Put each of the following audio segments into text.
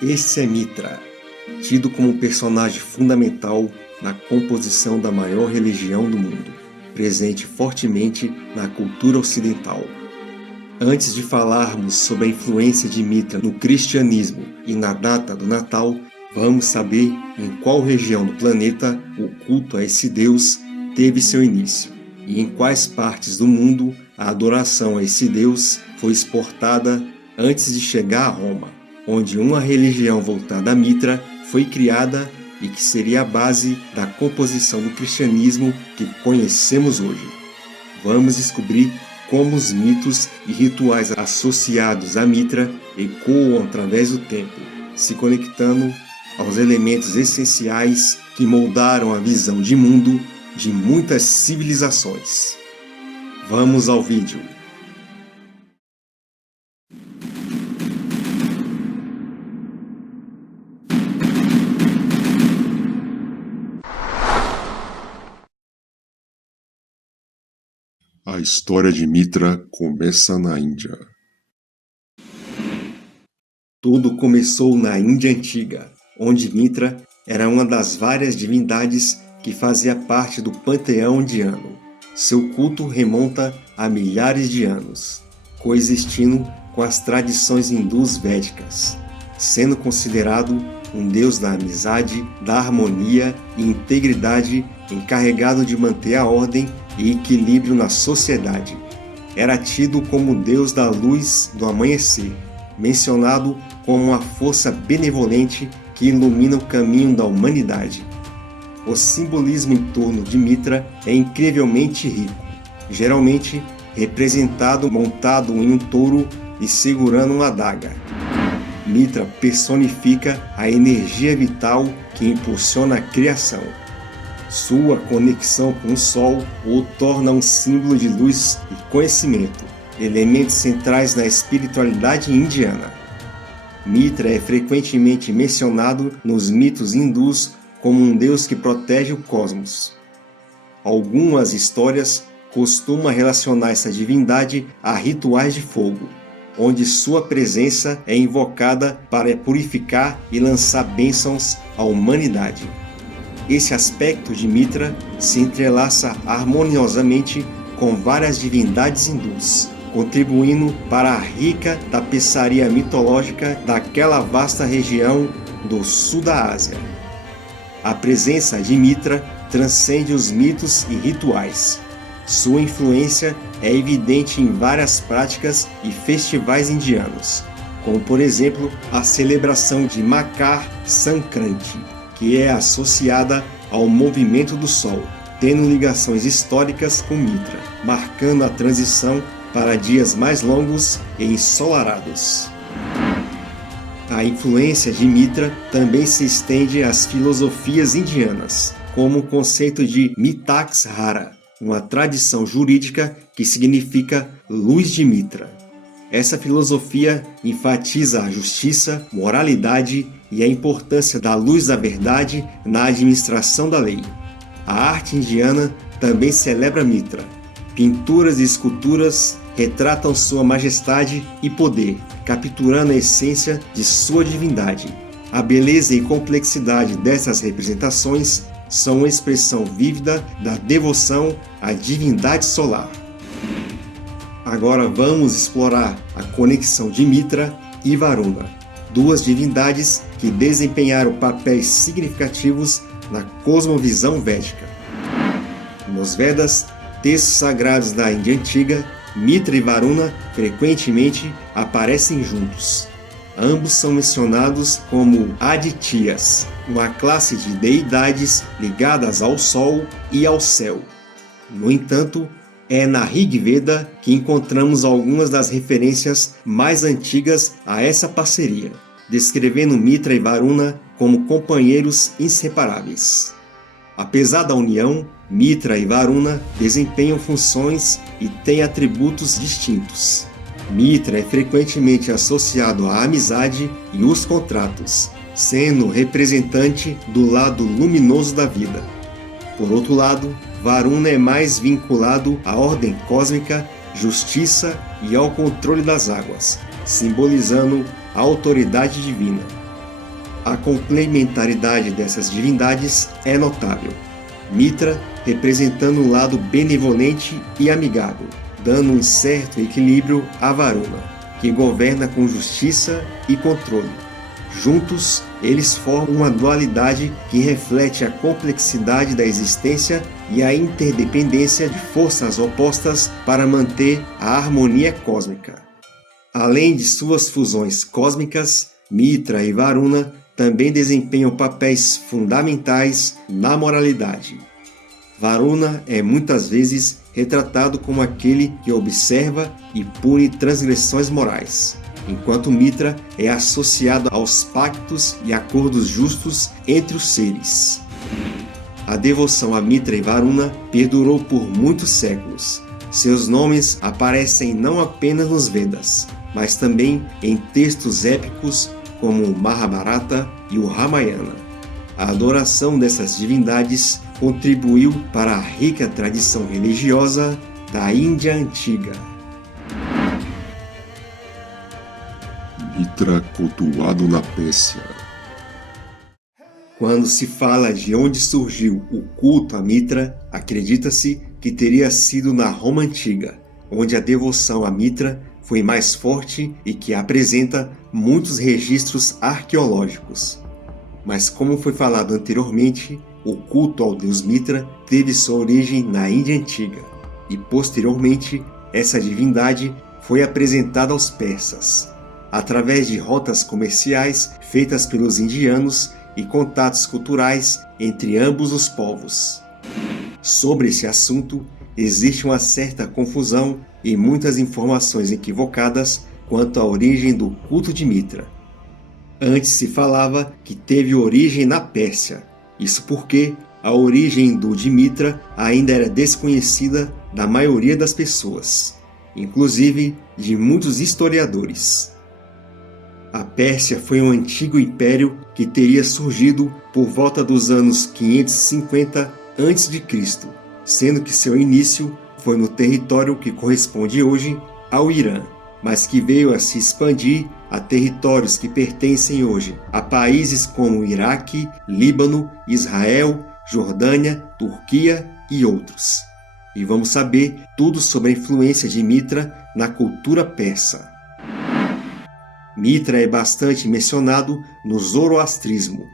Esse é Mitra, tido como um personagem fundamental na composição da maior religião do mundo, presente fortemente na cultura ocidental. Antes de falarmos sobre a influência de Mitra no cristianismo e na data do Natal, vamos saber em qual região do planeta o culto a esse deus teve seu início e em quais partes do mundo a adoração a esse deus foi exportada antes de chegar a Roma, onde uma religião voltada a Mitra foi criada e que seria a base da composição do cristianismo que conhecemos hoje. Vamos descobrir como os mitos e rituais associados a Mitra ecoam através do tempo, se conectando aos elementos essenciais que moldaram a visão de mundo de muitas civilizações. Vamos ao vídeo. A história de Mitra começa na Índia. Tudo começou na Índia Antiga, onde Mitra era uma das várias divindades que fazia parte do panteão indiano. Seu culto remonta a milhares de anos, coexistindo com as tradições hindus védicas, sendo considerado um deus da amizade, da harmonia e integridade, encarregado de manter a ordem e equilíbrio na sociedade. Era tido como deus da luz do amanhecer, mencionado como uma força benevolente que ilumina o caminho da humanidade. O simbolismo em torno de Mitra é incrivelmente rico, geralmente representado montado em um touro e segurando uma adaga. Mitra personifica a energia vital que impulsiona a criação. Sua conexão com o Sol o torna um símbolo de luz e conhecimento, elementos centrais na espiritualidade indiana. Mitra é frequentemente mencionado nos mitos hindus como um deus que protege o cosmos. Algumas histórias costumam relacionar essa divindade a rituais de fogo, onde sua presença é invocada para purificar e lançar bênçãos à humanidade. Esse aspecto de Mitra se entrelaça harmoniosamente com várias divindades hindus, contribuindo para a rica tapeçaria mitológica daquela vasta região do sul da Ásia. A presença de Mitra transcende os mitos e rituais. Sua influência é evidente em várias práticas e festivais indianos, como por exemplo a celebração de Makar Sankranti, que é associada ao movimento do Sol, tendo ligações históricas com Mitra, marcando a transição para dias mais longos e ensolarados. A influência de Mitra também se estende às filosofias indianas, como o conceito de Mitaksara, uma tradição jurídica que significa luz de Mitra. Essa filosofia enfatiza a justiça, moralidade e a importância da luz da verdade na administração da lei. A arte indiana também celebra Mitra. Pinturas e esculturas retratam sua majestade e poder, capturando a essência de sua divindade. A beleza e complexidade dessas representações são uma expressão vívida da devoção à divindade solar. Agora vamos explorar a conexão de Mitra e Varuna, duas divindades que desempenharam papéis significativos na cosmovisão védica. Nos Vedas, textos sagrados da Índia Antiga, Mitra e Varuna frequentemente aparecem juntos. Ambos são mencionados como Adityas, uma classe de deidades ligadas ao Sol e ao céu. No entanto, é na Rig Veda que encontramos algumas das referências mais antigas a essa parceria, descrevendo Mitra e Varuna como companheiros inseparáveis. Apesar da união, Mitra e Varuna desempenham funções e têm atributos distintos. Mitra é frequentemente associado à amizade e os contratos, sendo representante do lado luminoso da vida. Por outro lado, Varuna é mais vinculado à ordem cósmica, justiça e ao controle das águas, simbolizando a autoridade divina. A complementaridade dessas divindades é notável. Mitra representando um lado benevolente e amigável, dando um certo equilíbrio a Varuna, que governa com justiça e controle. Juntos, eles formam uma dualidade que reflete a complexidade da existência e a interdependência de forças opostas para manter a harmonia cósmica. Além de suas fusões cósmicas, Mitra e Varuna também desempenham papéis fundamentais na moralidade. Varuna é muitas vezes retratado como aquele que observa e pune transgressões morais, enquanto Mitra é associado aos pactos e acordos justos entre os seres. A devoção a Mitra e Varuna perdurou por muitos séculos. Seus nomes aparecem não apenas nos Vedas, mas também em textos épicos como o Mahabharata e o Ramayana. A adoração dessas divindades contribuiu para a rica tradição religiosa da Índia antiga. Mitra cultuado na Pérsia. Quando se fala de onde surgiu o culto a Mitra, acredita-se que teria sido na Roma antiga, onde a devoção a Mitra foi mais forte e que apresenta muitos registros arqueológicos. Mas como foi falado anteriormente, o culto ao deus Mitra teve sua origem na Índia antiga e posteriormente essa divindade foi apresentada aos persas, através de rotas comerciais feitas pelos indianos e contatos culturais entre ambos os povos. Sobre esse assunto, existe uma certa confusão e muitas informações equivocadas quanto à origem do culto de Mitra. Antes se falava que teve origem na Pérsia, isso porque a origem do de Mitra ainda era desconhecida da maioria das pessoas, inclusive de muitos historiadores. A Pérsia foi um antigo império que teria surgido por volta dos anos 550 a.C., sendo que seu início foi no território que corresponde hoje ao Irã, mas que veio a se expandir a territórios que pertencem hoje a países como Iraque, Líbano, Israel, Jordânia, Turquia e outros. E vamos saber tudo sobre a influência de Mitra na cultura persa. Mitra é bastante mencionado no zoroastrismo,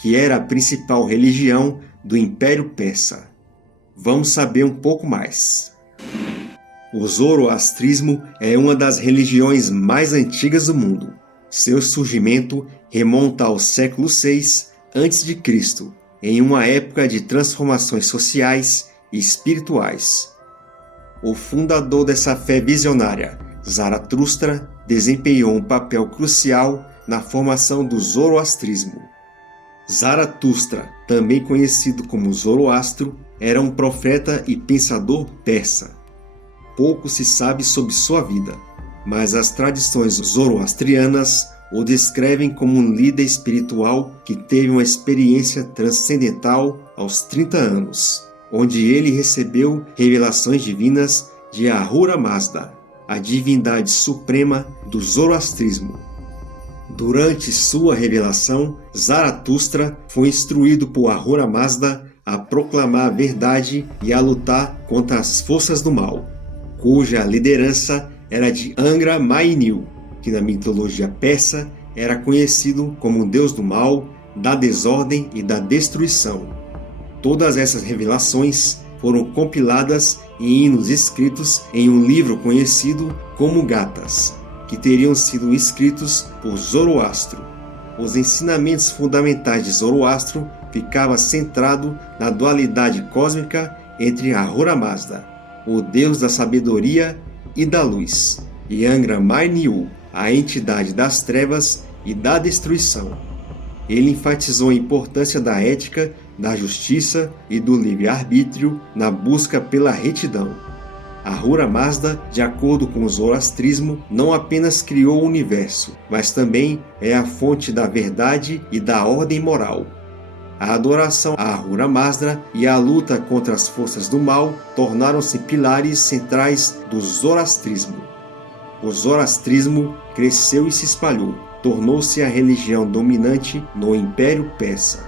que era a principal religião do Império Persa. Vamos saber um pouco mais. O zoroastrismo é uma das religiões mais antigas do mundo. Seu surgimento remonta ao século VI a.C., em uma época de transformações sociais e espirituais. O fundador dessa fé visionária, Zaratustra, desempenhou um papel crucial na formação do zoroastrismo. Zaratustra, também conhecido como Zoroastro, era um profeta e pensador persa. Pouco se sabe sobre sua vida, mas as tradições zoroastrianas o descrevem como um líder espiritual que teve uma experiência transcendental aos 30 anos, onde ele recebeu revelações divinas de Ahura Mazda, a divindade suprema do zoroastrismo. Durante sua revelação, Zaratustra foi instruído por Ahura Mazda a proclamar a verdade e a lutar contra as forças do mal, cuja liderança era de Angra Mainyu, que na mitologia persa era conhecido como o deus do mal, da desordem e da destruição. Todas essas revelações foram compiladas em hinos escritos em um livro conhecido como Gathas, que teriam sido escritos por Zoroastro. Os ensinamentos fundamentais de Zoroastro ficavam centrados na dualidade cósmica entre Ahura Mazda, o deus da sabedoria e da luz, e Angra Mainyu, a entidade das trevas e da destruição. Ele enfatizou a importância da ética, da justiça e do livre-arbítrio na busca pela retidão. Ahura Mazda, de acordo com o zoroastrismo, não apenas criou o universo, mas também é a fonte da verdade e da ordem moral. A adoração a Ahura Mazda e a luta contra as forças do mal tornaram-se pilares centrais do zoroastrismo. O zoroastrismo cresceu e se espalhou, tornou-se a religião dominante no Império Persa.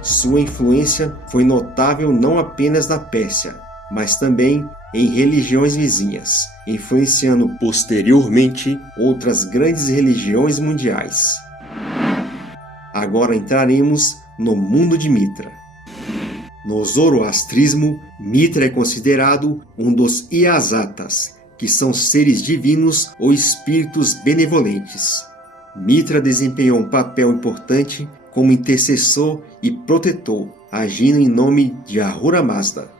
Sua influência foi notável não apenas na Pérsia, mas também em religiões vizinhas, influenciando posteriormente outras grandes religiões mundiais. Agora entraremos no mundo de Mitra. No zoroastrismo, Mitra é considerado um dos Iasatas, que são seres divinos ou espíritos benevolentes. Mitra desempenhou um papel importante como intercessor e protetor, agindo em nome de Ahura Mazda.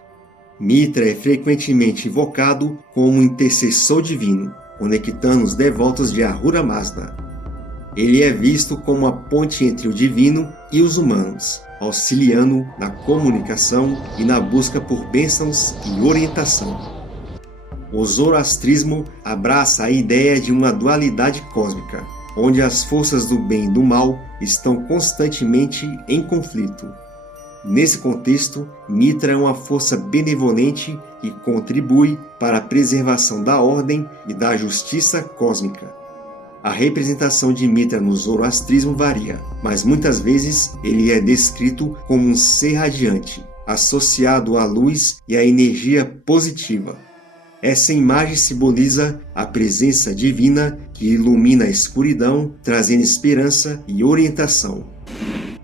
Mitra é frequentemente invocado como intercessor divino, conectando os devotos de Ahura Mazda. Ele é visto como a ponte entre o divino e os humanos, auxiliando na comunicação e na busca por bênçãos e orientação. O zoroastrismo abraça a ideia de uma dualidade cósmica, onde as forças do bem e do mal estão constantemente em conflito. Nesse contexto, Mitra é uma força benevolente que contribui para a preservação da ordem e da justiça cósmica. A representação de Mitra no zoroastrismo varia, mas muitas vezes ele é descrito como um ser radiante, associado à luz e à energia positiva. Essa imagem simboliza a presença divina que ilumina a escuridão, trazendo esperança e orientação.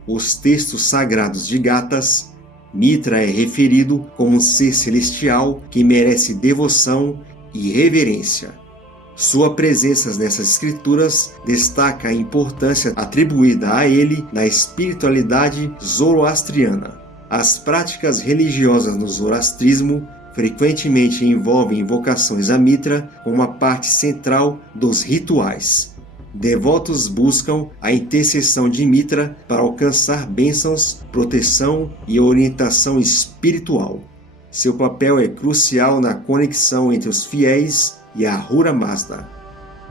Os textos sagrados de Gathas, Mitra é referido como um ser celestial que merece devoção e reverência. Sua presença nessas escrituras destaca a importância atribuída a ele na espiritualidade zoroastriana. As práticas religiosas no zoroastrismo frequentemente envolvem invocações a Mitra como uma parte central dos rituais. Devotos buscam a intercessão de Mitra para alcançar bênçãos, proteção e orientação espiritual. Seu papel é crucial na conexão entre os fiéis e Ahura Mazda.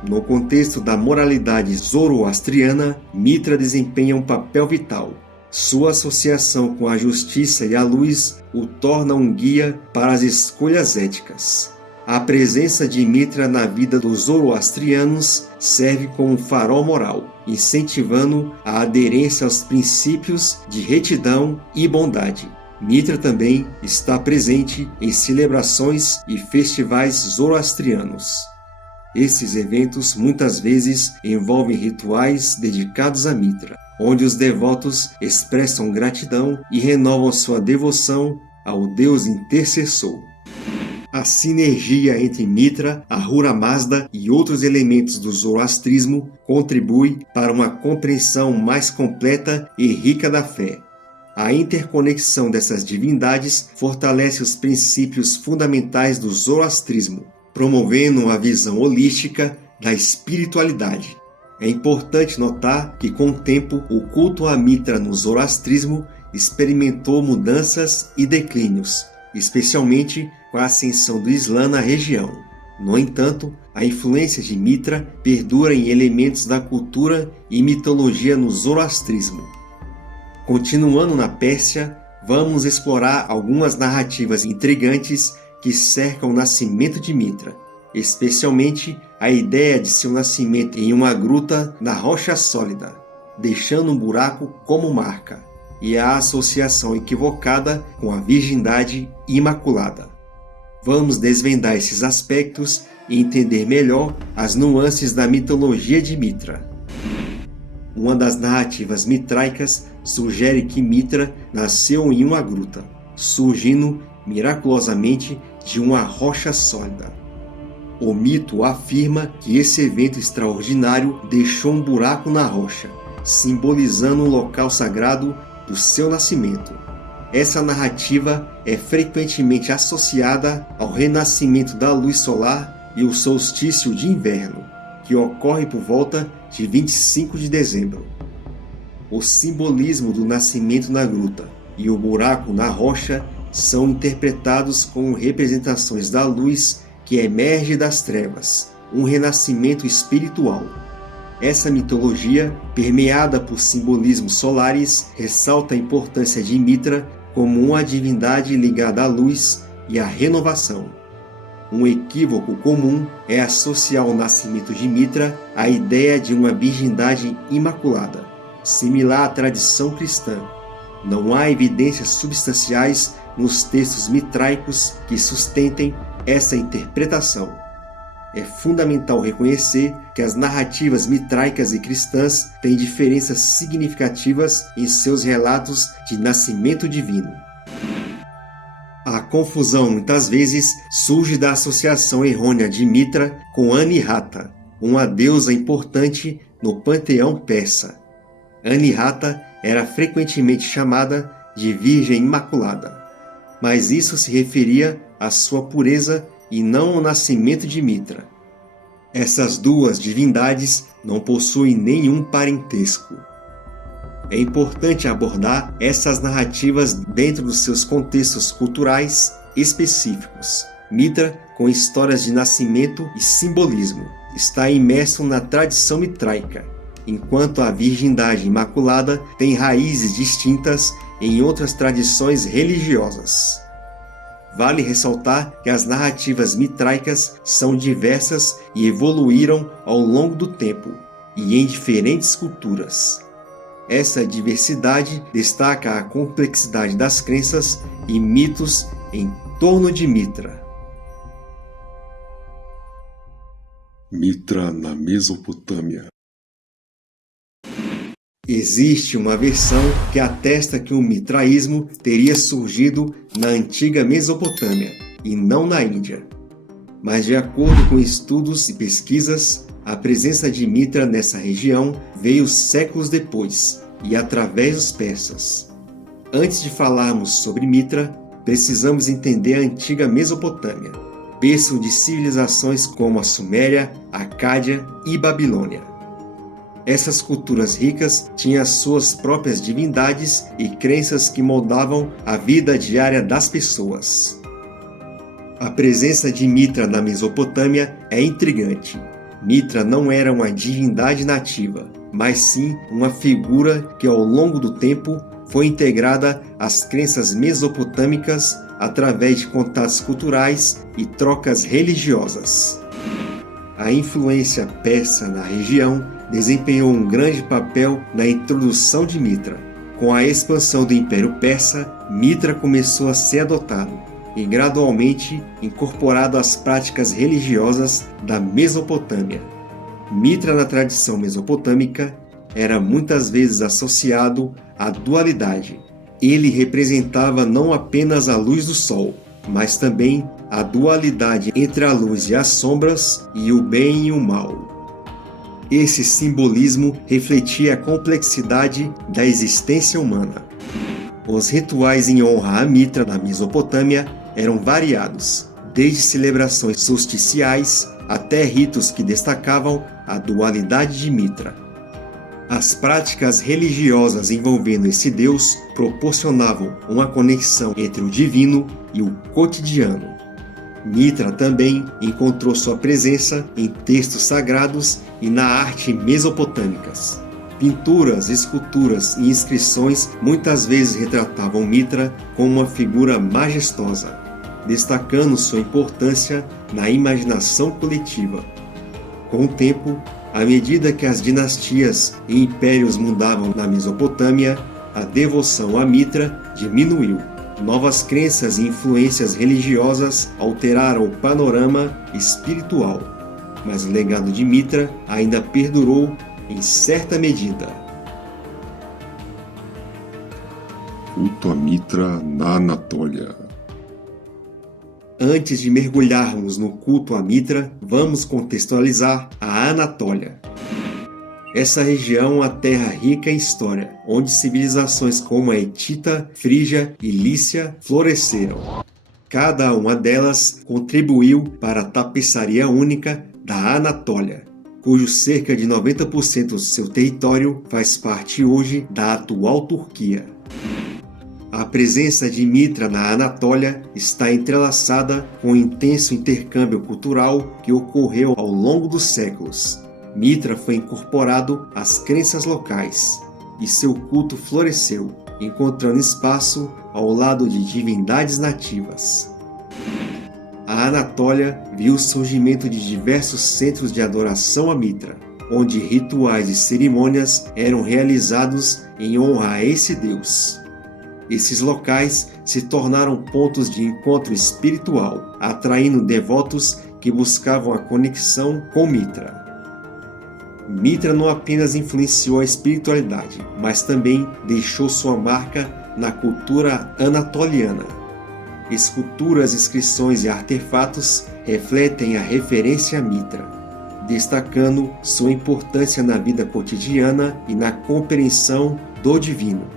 No contexto da moralidade zoroastriana, Mitra desempenha um papel vital. Sua associação com a justiça e a luz o torna um guia para as escolhas éticas. A presença de Mitra na vida dos zoroastrianos serve como um farol moral, incentivando a aderência aos princípios de retidão e bondade. Mitra também está presente em celebrações e festivais zoroastrianos. Esses eventos muitas vezes envolvem rituais dedicados a Mitra, onde os devotos expressam gratidão e renovam sua devoção ao Deus intercessor. A sinergia entre Mitra, Ahura Mazda e outros elementos do zoroastrismo contribui para uma compreensão mais completa e rica da fé. A interconexão dessas divindades fortalece os princípios fundamentais do zoroastrismo, promovendo a visão holística da espiritualidade. É importante notar que, com o tempo, o culto a Mitra no zoroastrismo experimentou mudanças e declínios, especialmente com a ascensão do Islã na região. No entanto, a influência de Mitra perdura em elementos da cultura e mitologia no zoroastrismo. Continuando na Pérsia, vamos explorar algumas narrativas intrigantes que cercam o nascimento de Mitra, especialmente a ideia de seu nascimento em uma gruta na rocha sólida, deixando um buraco como marca, e a associação equivocada com a virgindade imaculada. Vamos desvendar esses aspectos e entender melhor as nuances da mitologia de Mitra. Uma das narrativas mitraicas sugere que Mitra nasceu em uma gruta, surgindo miraculosamente de uma rocha sólida. O mito afirma que esse evento extraordinário deixou um buraco na rocha, simbolizando o local sagrado do seu nascimento. Essa narrativa é frequentemente associada ao renascimento da luz solar e o solstício de inverno, que ocorre por volta de 25 de dezembro. O simbolismo do nascimento na gruta e o buraco na rocha são interpretados como representações da luz que emerge das trevas, um renascimento espiritual. Essa mitologia, permeada por simbolismos solares, ressalta a importância de Mitra como uma divindade ligada à luz e à renovação. Um equívoco comum é associar o nascimento de Mitra à ideia de uma virgindade imaculada, similar à tradição cristã. Não há evidências substanciais nos textos mitraicos que sustentem essa interpretação. É fundamental reconhecer que as narrativas mitraicas e cristãs têm diferenças significativas em seus relatos de nascimento divino. A confusão muitas vezes surge da associação errônea de Mitra com Anihata, uma deusa importante no panteão persa. Anihata era frequentemente chamada de Virgem Imaculada, mas isso se referia à sua pureza e não ao nascimento de Mitra. Essas duas divindades não possuem nenhum parentesco. É importante abordar essas narrativas dentro dos seus contextos culturais específicos. Mitra, com histórias de nascimento e simbolismo, está imerso na tradição mitraica, enquanto a virgindade imaculada tem raízes distintas em outras tradições religiosas. Vale ressaltar que as narrativas mitraicas são diversas e evoluíram ao longo do tempo e em diferentes culturas. Essa diversidade destaca a complexidade das crenças e mitos em torno de Mitra. Mitra na Mesopotâmia. Existe uma versão que atesta que o mitraísmo teria surgido na antiga Mesopotâmia e não na Índia. Mas, de acordo com estudos e pesquisas, a presença de Mitra nessa região veio séculos depois e através dos persas. Antes de falarmos sobre Mitra, precisamos entender a antiga Mesopotâmia, berço de civilizações como a Suméria, Acádia e Babilônia. Essas culturas ricas tinham as suas próprias divindades e crenças que moldavam a vida diária das pessoas. A presença de Mitra na Mesopotâmia é intrigante. Mitra não era uma divindade nativa, mas sim uma figura que ao longo do tempo foi integrada às crenças mesopotâmicas através de contatos culturais e trocas religiosas. A influência persa na região desempenhou um grande papel na introdução de Mitra. Com a expansão do Império Persa, Mitra começou a ser adotado e gradualmente incorporado às práticas religiosas da Mesopotâmia. Mitra na tradição mesopotâmica era muitas vezes associado à dualidade. Ele representava não apenas a luz do sol, mas também a dualidade entre a luz e as sombras e o bem e o mal. Esse simbolismo refletia a complexidade da existência humana. Os rituais em honra a Mitra na Mesopotâmia eram variados, desde celebrações solsticiais até ritos que destacavam a dualidade de Mitra. As práticas religiosas envolvendo esse deus proporcionavam uma conexão entre o divino e o cotidiano. Mitra também encontrou sua presença em textos sagrados e na arte mesopotâmicas. Pinturas, esculturas e inscrições muitas vezes retratavam Mitra como uma figura majestosa, destacando sua importância na imaginação coletiva. Com o tempo, à medida que as dinastias e impérios mudavam na Mesopotâmia, a devoção a Mitra diminuiu. Novas crenças e influências religiosas alteraram o panorama espiritual, mas o legado de Mitra ainda perdurou em certa medida. Culto a Mitra na Anatólia. Antes de mergulharmos no culto a Mitra, vamos contextualizar a Anatólia. Essa região é uma terra rica em história, onde civilizações como a Hitita, Frígia e Lícia floresceram. Cada uma delas contribuiu para a tapeçaria única da Anatólia, cujo cerca de 90% do seu território faz parte hoje da atual Turquia. A presença de Mitra na Anatólia está entrelaçada com o intenso intercâmbio cultural que ocorreu ao longo dos séculos. Mitra foi incorporado às crenças locais e seu culto floresceu, encontrando espaço ao lado de divindades nativas. a Anatólia viu o surgimento de diversos centros de adoração a Mitra, onde rituais e cerimônias eram realizados em honra a esse deus. Esses locais se tornaram pontos de encontro espiritual, atraindo devotos que buscavam a conexão com Mitra. Mitra não apenas influenciou a espiritualidade, mas também deixou sua marca na cultura anatoliana. Esculturas, inscrições e artefatos refletem a referência a Mitra, destacando sua importância na vida cotidiana e na compreensão do divino.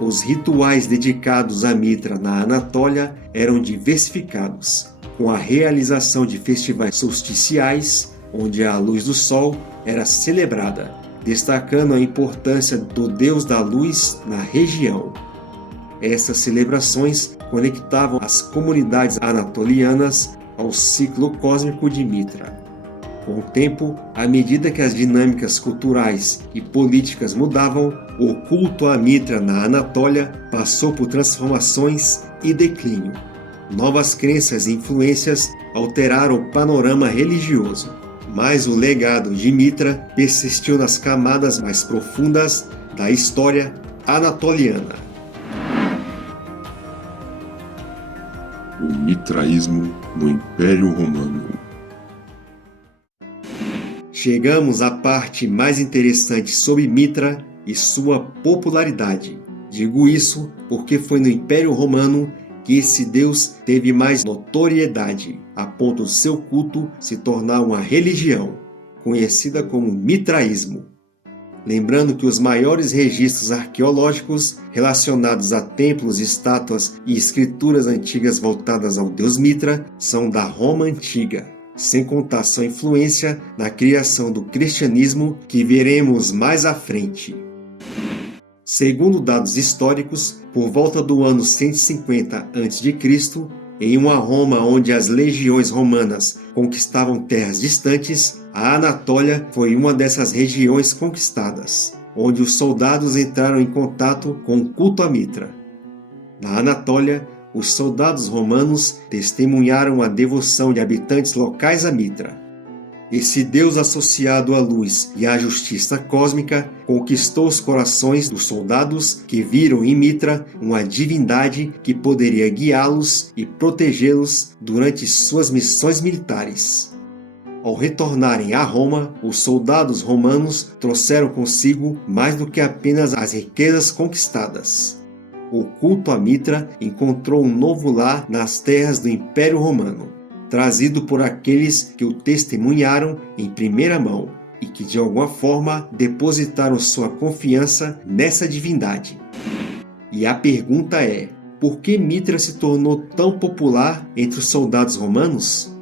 Os rituais dedicados a Mitra na Anatólia eram diversificados, com a realização de festivais solsticiais, onde a luz do sol era celebrada, destacando a importância do deus da luz na região. Essas celebrações conectavam as comunidades anatolianas ao ciclo cósmico de Mitra. Com o tempo, à medida que as dinâmicas culturais e políticas mudavam, o culto a Mitra na Anatólia passou por transformações e declínio. Novas crenças e influências alteraram o panorama religioso, mas o legado de Mitra persistiu nas camadas mais profundas da história anatoliana. O mitraísmo no Império Romano. Chegamos à parte mais interessante sobre Mitra e sua popularidade. Digo isso porque foi no Império Romano que esse deus teve mais notoriedade, a ponto de seu culto se tornar uma religião, conhecida como mitraísmo. Lembrando que os maiores registros arqueológicos relacionados a templos, estátuas e escrituras antigas voltadas ao deus Mitra são da Roma Antiga, sem contar sua influência na criação do cristianismo que veremos mais à frente. Segundo dados históricos, por volta do ano 150 a.C., em uma Roma onde as legiões romanas conquistavam terras distantes, a Anatólia foi uma dessas regiões conquistadas, onde os soldados entraram em contato com o culto a Mitra. Na Anatólia, os soldados romanos testemunharam a devoção de habitantes locais a Mitra. Esse deus associado à luz e à justiça cósmica conquistou os corações dos soldados que viram em Mitra uma divindade que poderia guiá-los e protegê-los durante suas missões militares. Ao retornarem a Roma, os soldados romanos trouxeram consigo mais do que apenas as riquezas conquistadas. O culto a Mitra encontrou um novo lar nas terras do Império Romano, trazido por aqueles que o testemunharam em primeira mão e que de alguma forma depositaram sua confiança nessa divindade. E a pergunta é: por que Mitra se tornou tão popular entre os soldados romanos?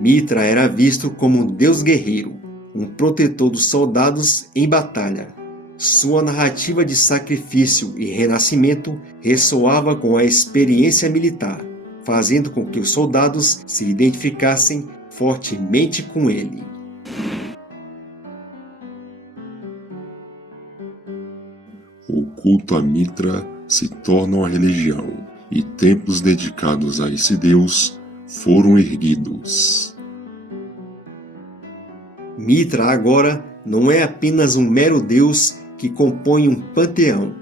Mitra era visto como um deus guerreiro, um protetor dos soldados em batalha. Sua narrativa de sacrifício e renascimento ressoava com a experiência militar, fazendo com que os soldados se identificassem fortemente com ele. O culto a Mitra se torna uma religião, e templos dedicados a esse deus foram erguidos. Mitra agora não é apenas um mero deus que compõe um panteão.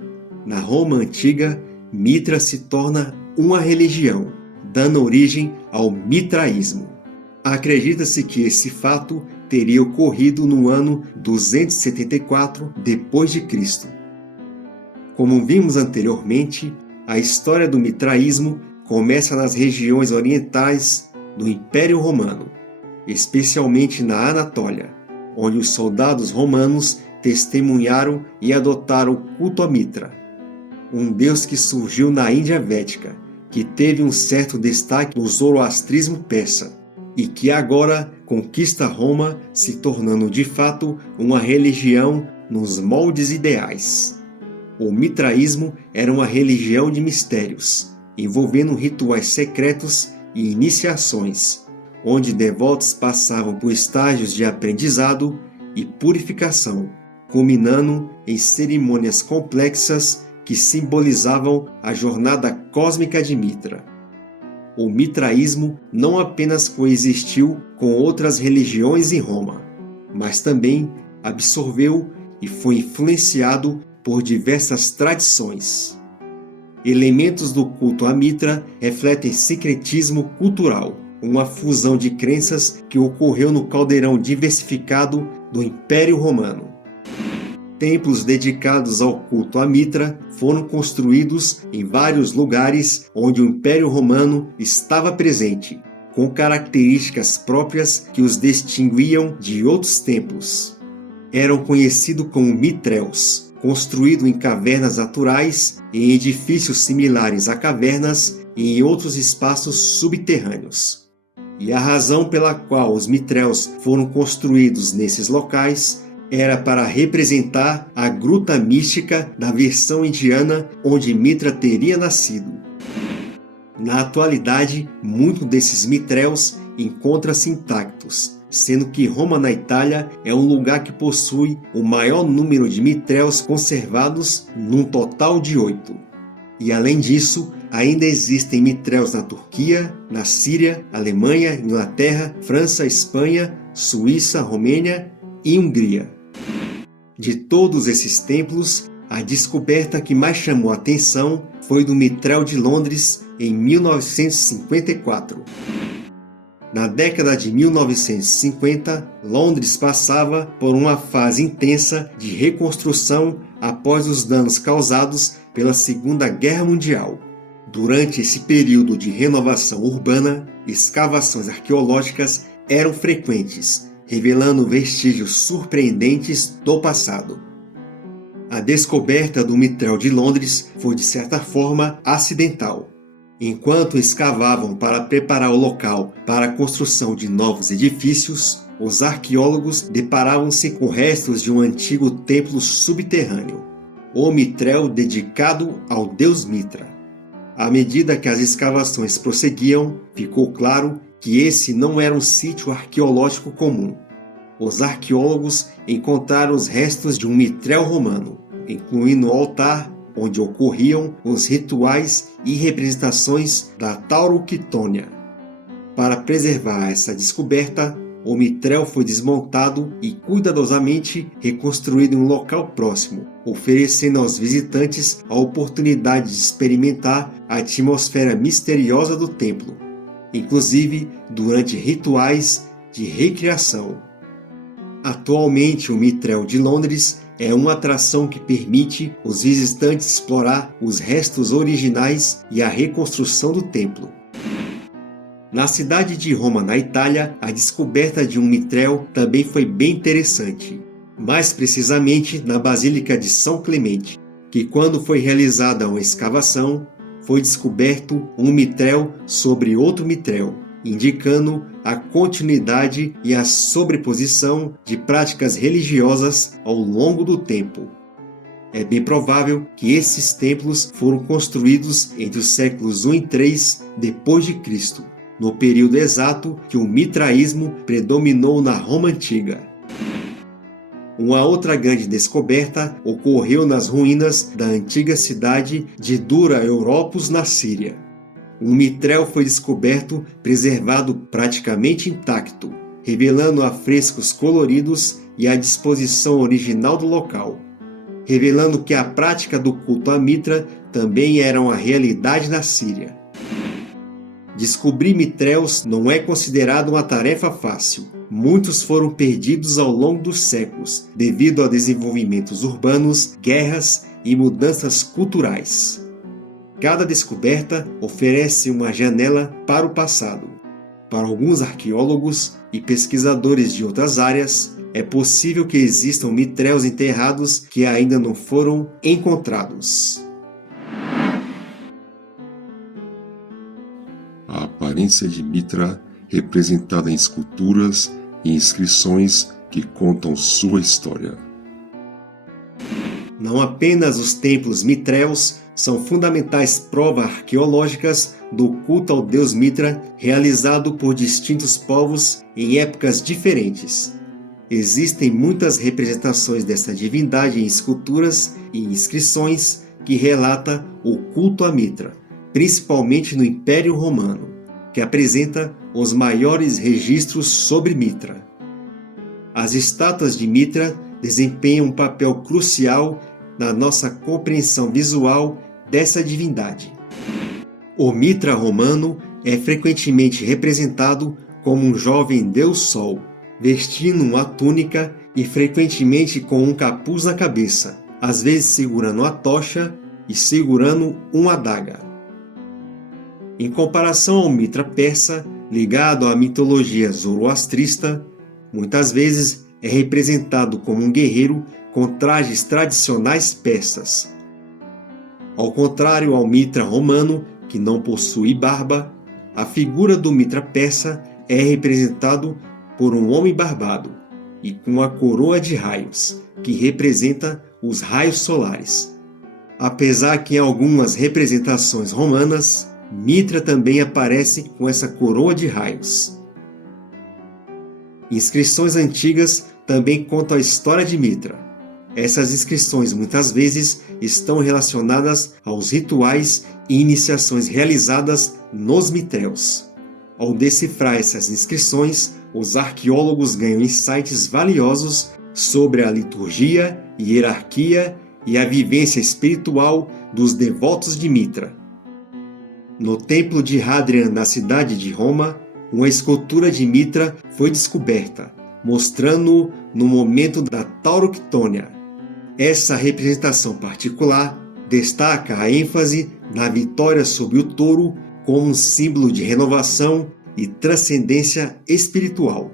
Na Roma antiga, Mitra se torna uma religião, dando origem ao mitraísmo. Acredita-se que esse fato teria ocorrido no ano 274 d.C. Como vimos anteriormente, a história do mitraísmo começa nas regiões orientais do Império Romano, especialmente na Anatólia, onde os soldados romanos testemunharam e adotaram o culto a Mitra, um deus que surgiu na Índia Védica, que teve um certo destaque no zoroastrismo persa e que agora conquista Roma, se tornando de fato uma religião nos moldes ideais. O mitraísmo era uma religião de mistérios, envolvendo rituais secretos e iniciações, onde devotos passavam por estágios de aprendizado e purificação, culminando em cerimônias complexas que simbolizavam a jornada cósmica de Mitra. o mitraísmo não apenas coexistiu com outras religiões em Roma, mas também absorveu e foi influenciado por diversas tradições. Elementos do culto a Mitra refletem sincretismo cultural, uma fusão de crenças que ocorreu no caldeirão diversificado do Império Romano. Templos dedicados ao culto a Mitra foram construídos em vários lugares onde o Império Romano estava presente, com características próprias que os distinguiam de outros templos. Eram conhecidos como mitréus, construídos em cavernas naturais, em edifícios similares a cavernas e em outros espaços subterrâneos. E a razão pela qual os mitréus foram construídos nesses locais era para representar a gruta mística da versão indiana onde Mitra teria nascido. Na atualidade, muitos desses mitréus encontram-se intactos, sendo que Roma, na Itália, é um lugar que possui o maior número de mitréus conservados, num total de 8. E além disso, ainda existem mitréus na Turquia, na Síria, Alemanha, Inglaterra, França, Espanha, Suíça, Romênia e Hungria. De todos esses templos, a descoberta que mais chamou a atenção foi do Mitréu de Londres em 1954. Na década de 1950, Londres passava por uma fase intensa de reconstrução após os danos causados pela Segunda Guerra Mundial. Durante esse período de renovação urbana, escavações arqueológicas eram frequentes, revelando vestígios surpreendentes do passado. A descoberta do Mitréu de Londres foi, de certa forma, acidental. Enquanto escavavam para preparar o local para a construção de novos edifícios, os arqueólogos deparavam-se com restos de um antigo templo subterrâneo, o Mitréu dedicado ao deus Mitra. À medida que as escavações prosseguiam, ficou claro que esse não era um sítio arqueológico comum. Os arqueólogos encontraram os restos de um mitréu romano, incluindo o altar onde ocorriam os rituais e representações da Tauroquitônia. Para preservar essa descoberta, o mitréu foi desmontado e cuidadosamente reconstruído em um local próximo, oferecendo aos visitantes a oportunidade de experimentar a atmosfera misteriosa do templo, inclusive durante rituais de recriação. Atualmente, o Mitréu de Londres é uma atração que permite os visitantes explorar os restos originais e a reconstrução do templo. Na cidade de Roma, na Itália, a descoberta de um mitréu também foi bem interessante, mais precisamente na Basílica de São Clemente, que quando foi realizada uma escavação, foi descoberto um mitréu sobre outro mitréu, indicando a continuidade e a sobreposição de práticas religiosas ao longo do tempo. É bem provável que esses templos foram construídos entre os séculos I e III depois de Cristo, no período exato que o mitraísmo predominou na Roma Antiga. Uma outra grande descoberta ocorreu nas ruínas da antiga cidade de Dura Europos, na Síria. Um mitréu foi descoberto preservado praticamente intacto, revelando afrescos coloridos e a disposição original do local, revelando que a prática do culto a Mitra também era uma realidade na Síria. Descobrir mitréus não é considerado uma tarefa fácil. Muitos foram perdidos ao longo dos séculos, devido a desenvolvimentos urbanos, guerras e mudanças culturais. Cada descoberta oferece uma janela para o passado. Para alguns arqueólogos e pesquisadores de outras áreas, é possível que existam mitréus enterrados que ainda não foram encontrados. A aparência de Mitra, representada em esculturas e inscrições que contam sua história. Não apenas os templos mitréus são fundamentais provas arqueológicas do culto ao deus Mitra realizado por distintos povos em épocas diferentes. Existem muitas representações dessa divindade em esculturas e inscrições que relatam o culto a Mitra, principalmente no Império Romano. que apresenta os maiores registros sobre Mitra. As estátuas de Mitra desempenham um papel crucial na nossa compreensão visual dessa divindade. O Mitra romano é frequentemente representado como um jovem deus Sol, vestindo uma túnica e frequentemente com um capuz na cabeça, às vezes segurando uma tocha e segurando uma adaga. Em comparação ao Mitra persa, ligado à mitologia zoroastrista, muitas vezes é representado como um guerreiro com trajes tradicionais persas. Ao contrário ao Mitra romano, que não possui barba, a figura do Mitra persa é representado por um homem barbado e com uma coroa de raios, que representa os raios solares. Apesar que em algumas representações romanas, Mitra também aparece com essa coroa de raios. Inscrições antigas também contam a história de Mitra. Essas inscrições muitas vezes estão relacionadas aos rituais e iniciações realizadas nos mitréus. Ao decifrar essas inscrições, os arqueólogos ganham insights valiosos sobre a liturgia, hierarquia e a vivência espiritual dos devotos de Mitra. No templo de Hadrian, na cidade de Roma, uma escultura de Mitra foi descoberta, mostrando-o no momento da tauroctônia. Essa representação particular destaca a ênfase na vitória sobre o touro como um símbolo de renovação e transcendência espiritual.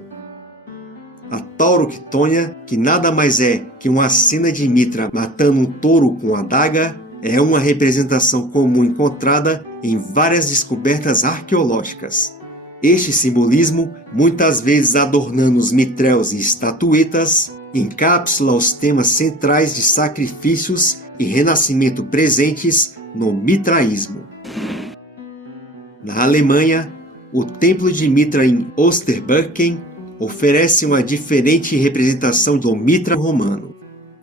A tauroctônia, que nada mais é que uma cena de Mitra matando um touro com adaga, é uma representação comum encontrada em várias descobertas arqueológicas. Este simbolismo, muitas vezes adornando os mitréus e estatuetas, encapsula os temas centrais de sacrifícios e renascimento presentes no mitraísmo. Na Alemanha, o Templo de Mitra em Osterburken oferece uma diferente representação do Mitra romano.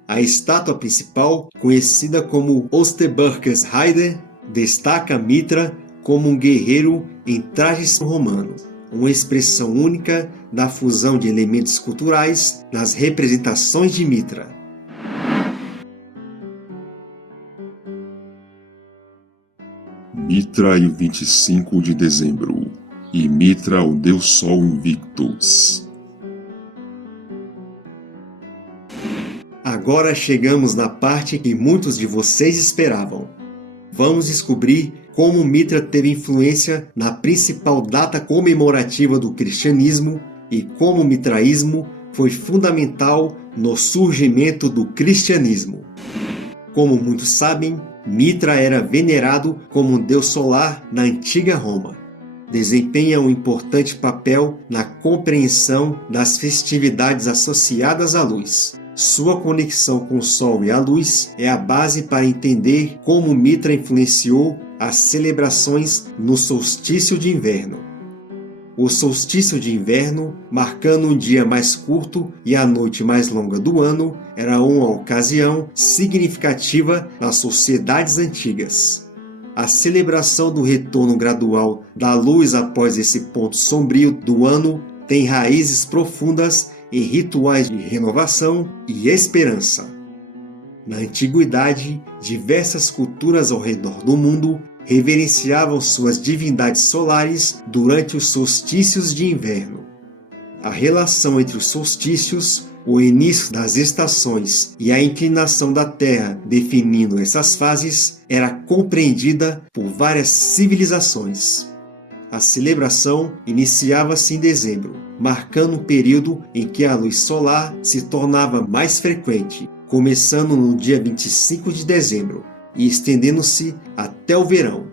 A estátua principal, conhecida como Osterburkensheide, destaca Mitra como um guerreiro em trajes romano, uma expressão única da fusão de elementos culturais nas representações de Mitra. Mitra e o 25 de dezembro, e Mitra, o Deus Sol Invictus. Agora chegamos na parte que muitos de vocês esperavam. Vamos descobrir como Mitra teve influência na principal data comemorativa do cristianismo e como o mitraísmo foi fundamental no surgimento do cristianismo. Como muitos sabem, Mitra era venerado como um deus solar na antiga Roma. Desempenha um importante papel na compreensão das festividades associadas à luz. Sua conexão com o Sol e a luz é a base para entender como Mitra influenciou as celebrações no solstício de inverno. O solstício de inverno, marcando um dia mais curto e a noite mais longa do ano, era uma ocasião significativa nas sociedades antigas. A celebração do retorno gradual da luz após esse ponto sombrio do ano tem raízes profundas em rituais de renovação e esperança. Na antiguidade, diversas culturas ao redor do mundo reverenciavam suas divindades solares durante os solstícios de inverno. A relação entre os solstícios, o início das estações e a inclinação da Terra definindo essas fases era compreendida por várias civilizações. A celebração iniciava-se em dezembro, marcando um período em que a luz solar se tornava mais frequente, começando no dia 25 de dezembro e estendendo-se até o verão.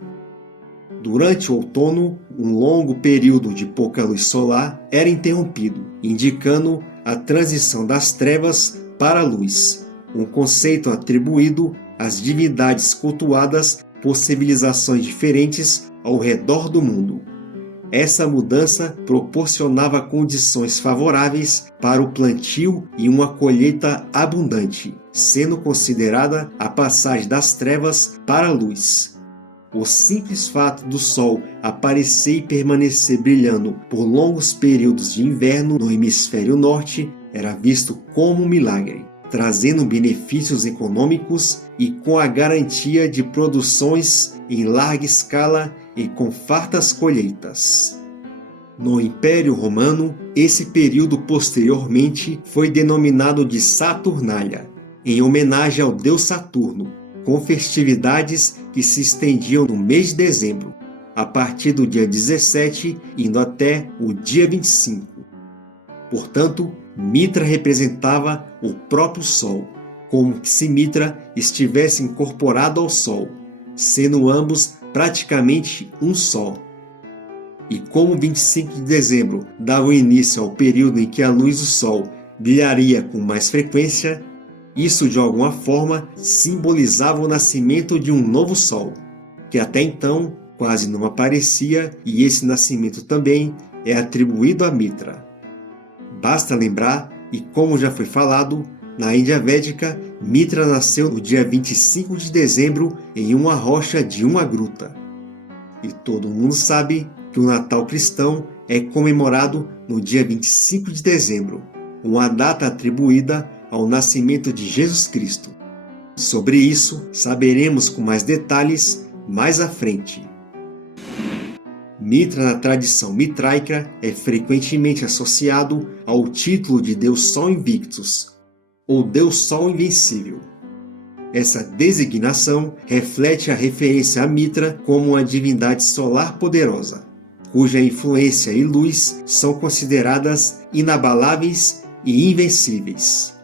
Durante o outono, um longo período de pouca luz solar era interrompido, indicando a transição das trevas para a luz, um conceito atribuído às divindades cultuadas por civilizações diferentes ao redor do mundo. Essa mudança proporcionava condições favoráveis para o plantio e uma colheita abundante, sendo considerada a passagem das trevas para a luz. O simples fato do Sol aparecer e permanecer brilhando por longos períodos de inverno no hemisfério norte era visto como um milagre, trazendo benefícios econômicos e com a garantia de produções em larga escala e com fartas colheitas. No Império Romano, esse período posteriormente foi denominado de Saturnália, em homenagem ao deus Saturno, com festividades que se estendiam no mês de dezembro, a partir do dia 17, indo até o dia 25. Portanto, Mitra representava o próprio Sol, como se Mitra estivesse incorporado ao Sol, sendo ambos praticamente um só. E como 25 de dezembro dava início ao período em que a luz do Sol brilharia com mais frequência, isso de alguma forma simbolizava o nascimento de um novo Sol, que até então quase não aparecia, e esse nascimento também é atribuído a Mitra. Basta lembrar, e como já foi falado, na Índia Védica, Mitra nasceu no dia 25 de dezembro em uma rocha de uma gruta. E todo mundo sabe que o Natal cristão é comemorado no dia 25 de dezembro, uma data atribuída ao nascimento de Jesus Cristo. Sobre isso, saberemos com mais detalhes mais à frente. Mitra, na tradição mitraica, é frequentemente associado ao título de Deus Sol Invictus, ou Deus Sol Invencível. Essa designação reflete a referência a Mitra como uma divindade solar poderosa, cuja influência e luz são consideradas inabaláveis e invencíveis.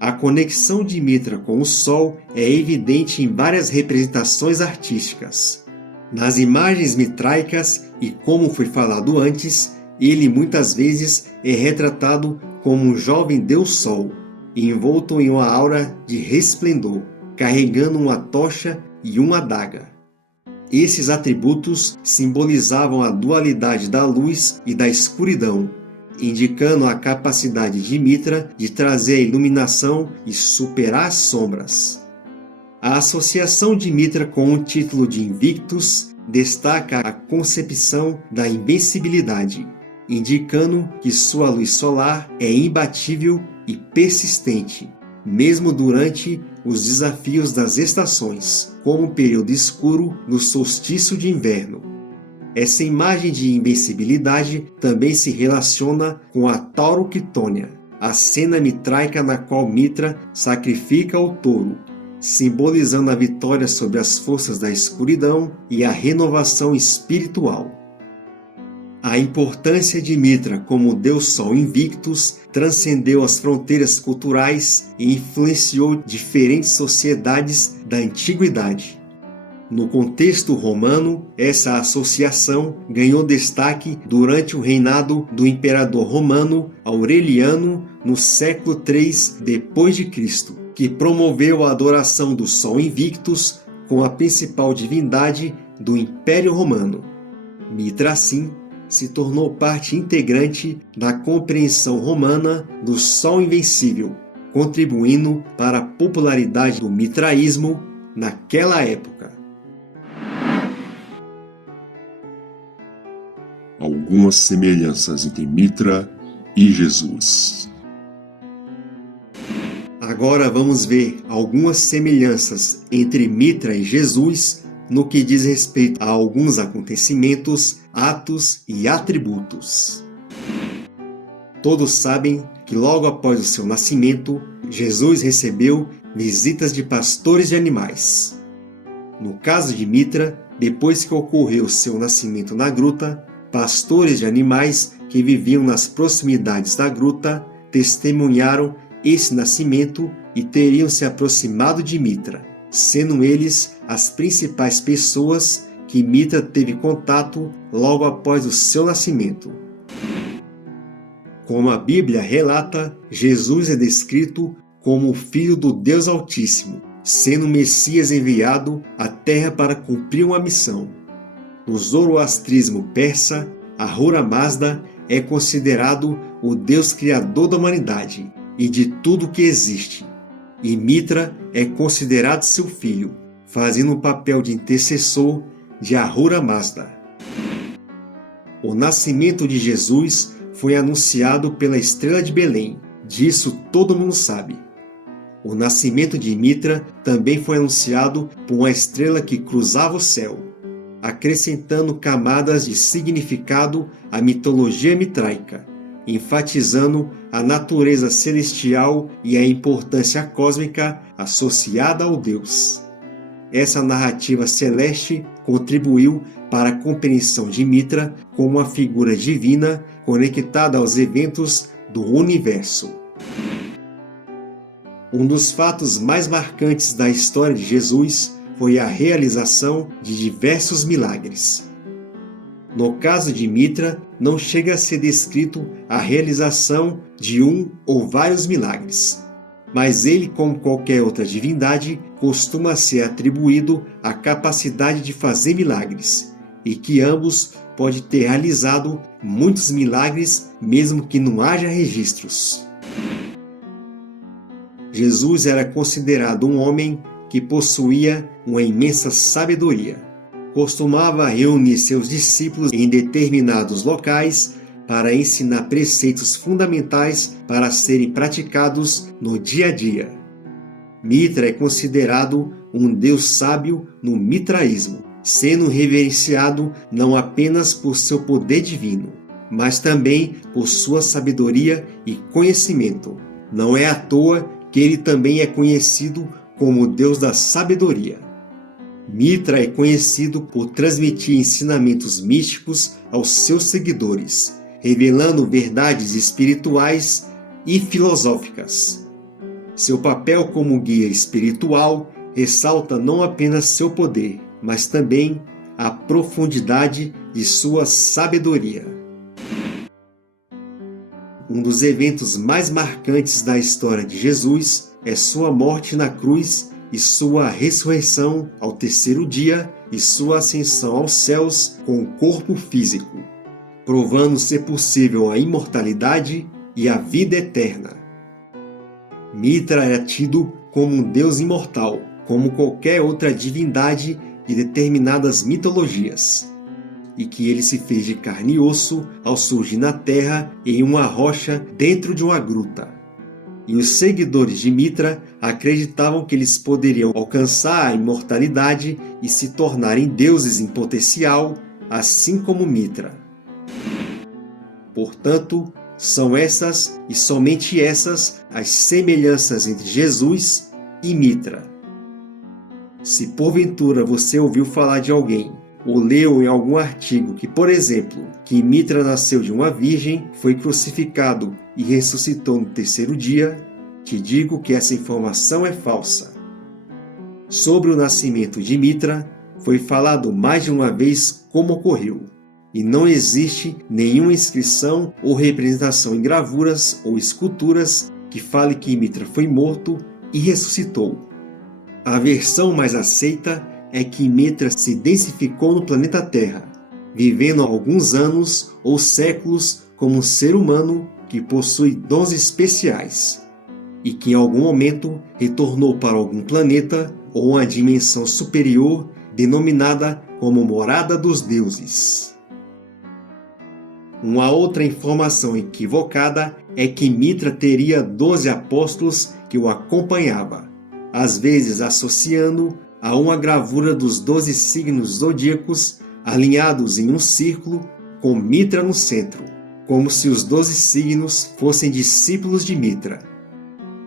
A conexão de Mitra com o Sol é evidente em várias representações artísticas. Nas imagens mitraicas, e como foi falado antes, ele muitas vezes é retratado como um jovem Deus Sol, envolto em uma aura de resplendor, carregando uma tocha e uma adaga. Esses atributos simbolizavam a dualidade da luz e da escuridão, indicando a capacidade de Mitra de trazer a iluminação e superar as sombras. A associação de Mitra com o título de Invictus destaca a concepção da invencibilidade, indicando que sua luz solar é imbatível e persistente, mesmo durante os desafios das estações, como o período escuro no solstício de inverno. Essa imagem de invencibilidade também se relaciona com a Tauroquitônia, a cena mitraica na qual Mitra sacrifica o touro, simbolizando a vitória sobre as forças da escuridão e a renovação espiritual. A importância de Mitra como Deus Sol Invictus transcendeu as fronteiras culturais e influenciou diferentes sociedades da antiguidade. No contexto romano, essa associação ganhou destaque durante o reinado do imperador romano Aureliano no século III d.C., que promoveu a adoração do Sol Invictus como a principal divindade do Império Romano. Mitra, assim, se tornou parte integrante da compreensão romana do Sol Invencível, contribuindo para a popularidade do mitraísmo naquela época. Algumas semelhanças entre Mitra e Jesus. Agora vamos ver algumas semelhanças entre Mitra e Jesus no que diz respeito a alguns acontecimentos, atos e atributos. Todos sabem que logo após o seu nascimento, Jesus recebeu visitas de pastores de animais. No caso de Mitra, depois que ocorreu seu nascimento na gruta, pastores de animais que viviam nas proximidades da gruta testemunharam esse nascimento e teriam se aproximado de Mitra, sendo eles as principais pessoas que Mitra teve contato logo após o seu nascimento. Como a Bíblia relata, Jesus é descrito como o Filho do Deus Altíssimo, sendo o Messias enviado à Terra para cumprir uma missão. No zoroastrismo persa, Ahura Mazda é considerado o Deus criador da humanidade e de tudo que existe, e Mitra é considerado seu filho, fazendo o papel de intercessor de Ahura Mazda. O nascimento de Jesus foi anunciado pela estrela de Belém, disso todo mundo sabe. O nascimento de Mitra também foi anunciado por uma estrela que cruzava o céu, acrescentando camadas de significado à mitologia mitraica, enfatizando a natureza celestial e a importância cósmica associada ao Deus. Essa narrativa celeste contribuiu para a compreensão de Mitra como uma figura divina conectada aos eventos do universo. Um dos fatos mais marcantes da história de Jesus foi a realização de diversos milagres. No caso de Mitra, não chega a ser descrito a realização de um ou vários milagres, mas ele, como qualquer outra divindade, costuma ser atribuído a capacidade de fazer milagres, e que ambos podem ter realizado muitos milagres mesmo que não haja registros. Jesus era considerado um homem que possuía uma imensa sabedoria. Costumava reunir seus discípulos em determinados locais para ensinar preceitos fundamentais para serem praticados no dia a dia. Mitra é considerado um deus sábio no mitraísmo, sendo reverenciado não apenas por seu poder divino, mas também por sua sabedoria e conhecimento. Não é à toa que ele também é conhecido como o Deus da sabedoria. Mitra é conhecido por transmitir ensinamentos místicos aos seus seguidores, revelando verdades espirituais e filosóficas. Seu papel como guia espiritual ressalta não apenas seu poder, mas também a profundidade de sua sabedoria. Um dos eventos mais marcantes da história de Jesus é sua morte na cruz e sua ressurreição ao terceiro dia e sua ascensão aos céus com o corpo físico, provando ser possível a imortalidade e a vida eterna. Mitra era tido como um deus imortal, como qualquer outra divindade de determinadas mitologias, e que ele se fez de carne e osso ao surgir na terra em uma rocha dentro de uma gruta. E os seguidores de Mitra acreditavam que eles poderiam alcançar a imortalidade e se tornarem deuses em potencial, assim como Mitra. Portanto, são essas e somente essas as semelhanças entre Jesus e Mitra. Se porventura você ouviu falar de alguém ou leu em algum artigo que, por exemplo, que Mitra nasceu de uma virgem, foi crucificado e ressuscitou no terceiro dia, te digo que essa informação é falsa. Sobre o nascimento de Mitra, foi falado mais de uma vez como ocorreu, e não existe nenhuma inscrição ou representação em gravuras ou esculturas que fale que Mitra foi morto e ressuscitou. A versão mais aceita é que Mitra se densificou no planeta Terra, vivendo há alguns anos ou séculos como um ser humano que possui dons especiais, e que em algum momento retornou para algum planeta ou uma dimensão superior denominada como Morada dos Deuses. Uma outra informação equivocada é que Mitra teria 12 apóstolos que o acompanhavam, às vezes associando a uma gravura dos 12 signos zodíacos alinhados em um círculo com Mitra no centro, como se os 12 signos fossem discípulos de Mitra.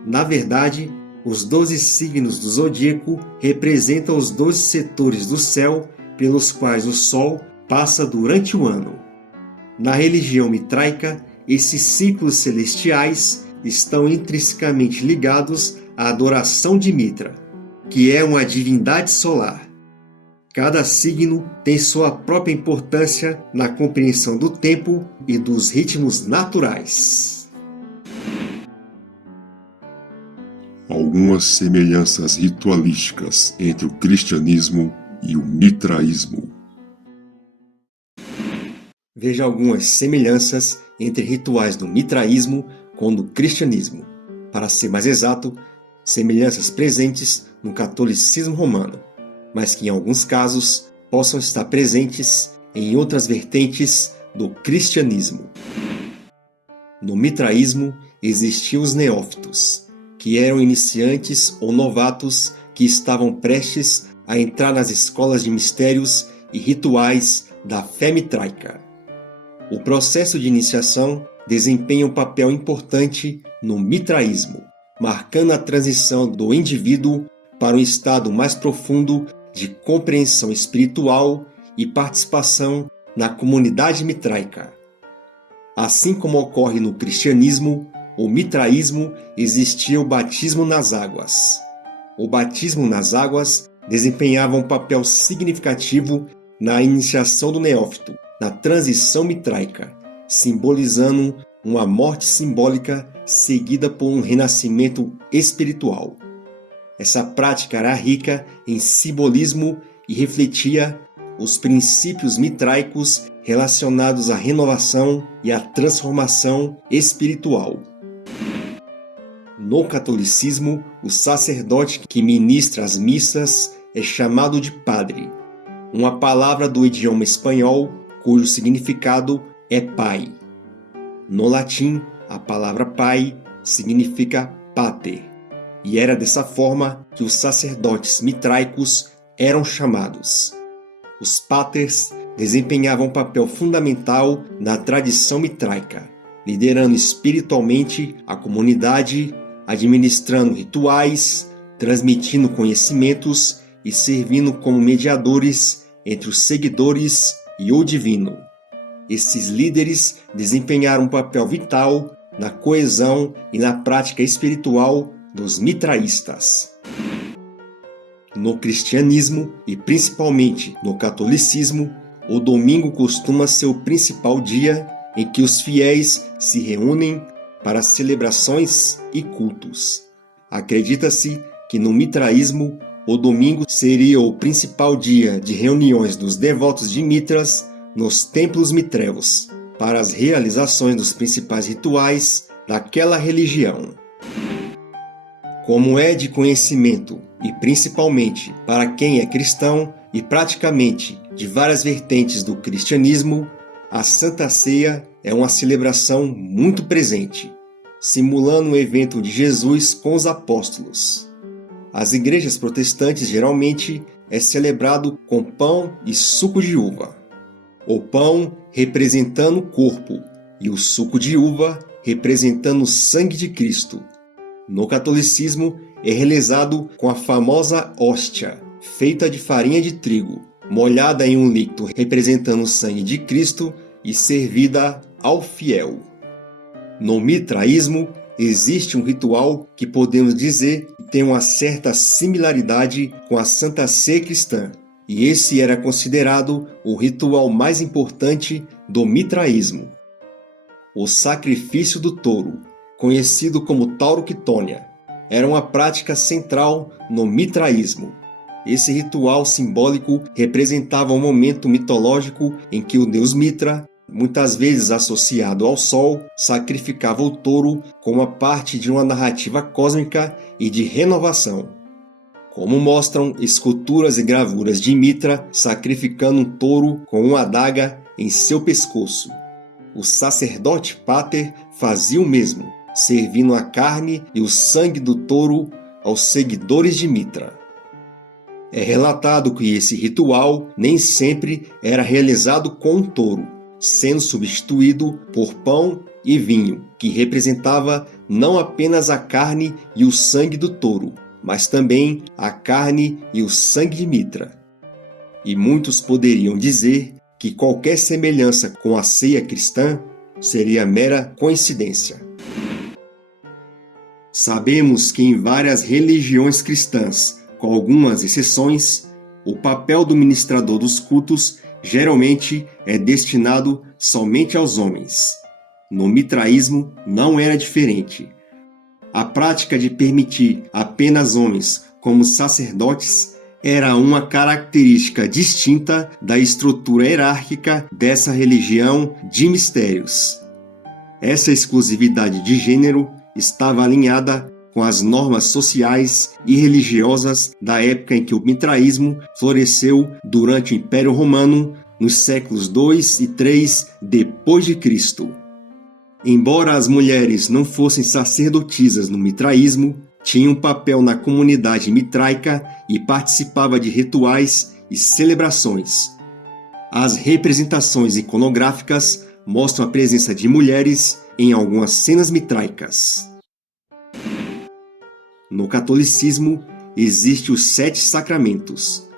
Na verdade, os 12 signos do zodíaco representam os 12 setores do céu pelos quais o Sol passa durante o ano. Na religião mitraica, esses ciclos celestiais estão intrinsecamente ligados à adoração de Mitra, que é uma divindade solar. Cada signo tem sua própria importância na compreensão do tempo e dos ritmos naturais. Algumas semelhanças ritualísticas entre o cristianismo e o mitraísmo. Veja algumas semelhanças entre rituais do mitraísmo com o do cristianismo. Para ser mais exato, semelhanças presentes no catolicismo romano. mas que em alguns casos possam estar presentes em outras vertentes do cristianismo. No mitraísmo existiam os neófitos, que eram iniciantes ou novatos que estavam prestes a entrar nas escolas de mistérios e rituais da fé mitraica. O processo de iniciação desempenha um papel importante no mitraísmo, marcando a transição do indivíduo para um estado mais profundo de compreensão espiritual e participação na comunidade mitraica. Assim como ocorre no cristianismo, o mitraísmo existia o batismo nas águas. O batismo nas águas desempenhava um papel significativo na iniciação do neófito, na transição mitraica, simbolizando uma morte simbólica seguida por um renascimento espiritual. Essa prática era rica em simbolismo e refletia os princípios mitraicos relacionados à renovação e à transformação espiritual. No catolicismo, o sacerdote que ministra as missas é chamado de padre, uma palavra do idioma espanhol cujo significado é pai. No latim, a palavra pai significa pater, e era dessa forma que os sacerdotes mitraicos eram chamados. Os paters desempenhavam um papel fundamental na tradição mitraica, liderando espiritualmente a comunidade, administrando rituais, transmitindo conhecimentos e servindo como mediadores entre os seguidores e o divino. Esses líderes desempenharam um papel vital na coesão e na prática espiritual dos mitraístas. No cristianismo e principalmente no catolicismo, o domingo costuma ser o principal dia em que os fiéis se reúnem para celebrações e cultos. Acredita-se que no mitraísmo, o domingo seria o principal dia de reuniões dos devotos de Mitras nos templos mitrevos, para as realizações dos principais rituais daquela religião. Como é de conhecimento, e principalmente para quem é cristão e praticamente de várias vertentes do cristianismo, a Santa Ceia é uma celebração muito presente, simulando o evento de Jesus com os apóstolos. As igrejas protestantes geralmente é celebrado com pão e suco de uva. O pão representando o corpo e o suco de uva representando o sangue de Cristo. No catolicismo é realizado com a famosa hóstia, feita de farinha de trigo, molhada em um líquido representando o sangue de Cristo e servida ao fiel. No mitraísmo existe um ritual que podemos dizer que tem uma certa similaridade com a Santa Ceia cristã, e esse era considerado o ritual mais importante do mitraísmo. O sacrifício do touro, conhecido como tauroctônia, era uma prática central no mitraísmo. Esse ritual simbólico representava um momento mitológico em que o deus Mitra, muitas vezes associado ao Sol, sacrificava o touro como parte de uma narrativa cósmica e de renovação. Como mostram esculturas e gravuras de Mitra sacrificando um touro com uma adaga em seu pescoço. O sacerdote pater fazia o mesmo, servindo a carne e o sangue do touro aos seguidores de Mitra. É relatado que esse ritual nem sempre era realizado com um touro, sendo substituído por pão e vinho, que representava não apenas a carne e o sangue do touro, mas também a carne e o sangue de Mitra. E muitos poderiam dizer que qualquer semelhança com a ceia cristã seria mera coincidência. Sabemos que em várias religiões cristãs, com algumas exceções, o papel do ministrador dos cultos geralmente é destinado somente aos homens. No mitraísmo não era diferente. A prática de permitir apenas homens como sacerdotes era uma característica distinta da estrutura hierárquica dessa religião de mistérios. Essa exclusividade de gênero estava alinhada com as normas sociais e religiosas da época em que o mitraísmo floresceu durante o Império Romano, nos séculos 2 e 3 depois de Cristo. Embora as mulheres não fossem sacerdotisas no mitraísmo, tinham papel na comunidade mitraica e participava de rituais e celebrações. As representações iconográficas mostram a presença de mulheres em algumas cenas mitraicas. No catolicismo, existem os 7 sacramentos.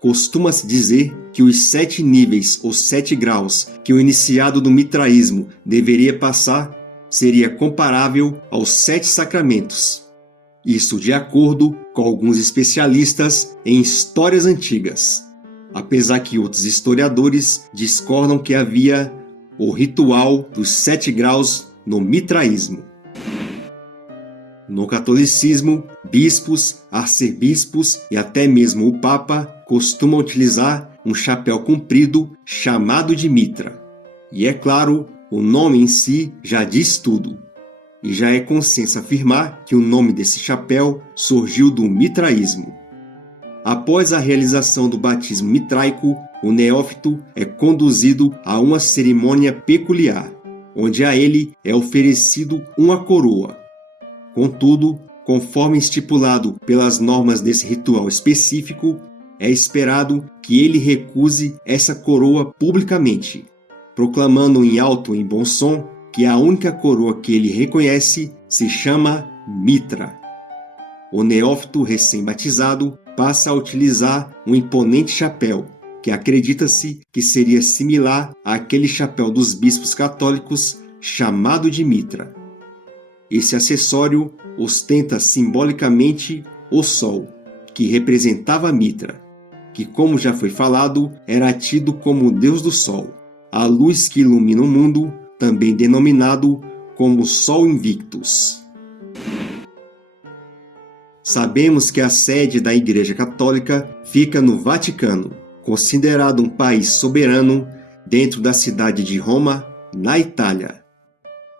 Costuma-se dizer que os 7 níveis ou 7 graus que o iniciado do mitraísmo deveria passar seria comparável aos 7 sacramentos. Isso de acordo com alguns especialistas em histórias antigas, apesar que outros historiadores discordam que havia o ritual dos 7 graus no mitraísmo. No catolicismo, bispos, arcebispos e até mesmo o Papa costumam utilizar um chapéu comprido chamado de mitra. E é claro, o nome em si já diz tudo. E já é consenso afirmar que o nome desse chapéu surgiu do mitraísmo. Após a realização do batismo mitraico, o neófito é conduzido a uma cerimônia peculiar, onde a ele é oferecido uma coroa. Contudo, conforme estipulado pelas normas desse ritual específico, é esperado que ele recuse essa coroa publicamente, proclamando em alto e bom som que a única coroa que ele reconhece se chama mitra. O neófito recém-batizado passa a utilizar um imponente chapéu, que acredita-se que seria similar àquele chapéu dos bispos católicos chamado de mitra. Esse acessório ostenta simbolicamente o sol, que representava Mitra, que, como já foi falado, era tido como o deus do sol, a luz que ilumina o mundo, também denominado como Sol Invictus. Sabemos que a sede da Igreja Católica fica no Vaticano, considerado um país soberano dentro da cidade de Roma, na Itália.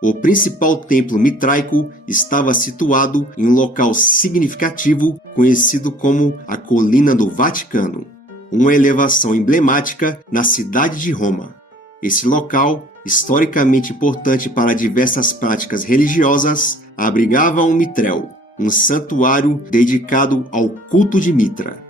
O principal templo mitraico estava situado em um local significativo conhecido como a Colina do Vaticano, uma elevação emblemática na cidade de Roma. Esse local, historicamente importante para diversas práticas religiosas, abrigava um mitrel, um santuário dedicado ao culto de Mitra.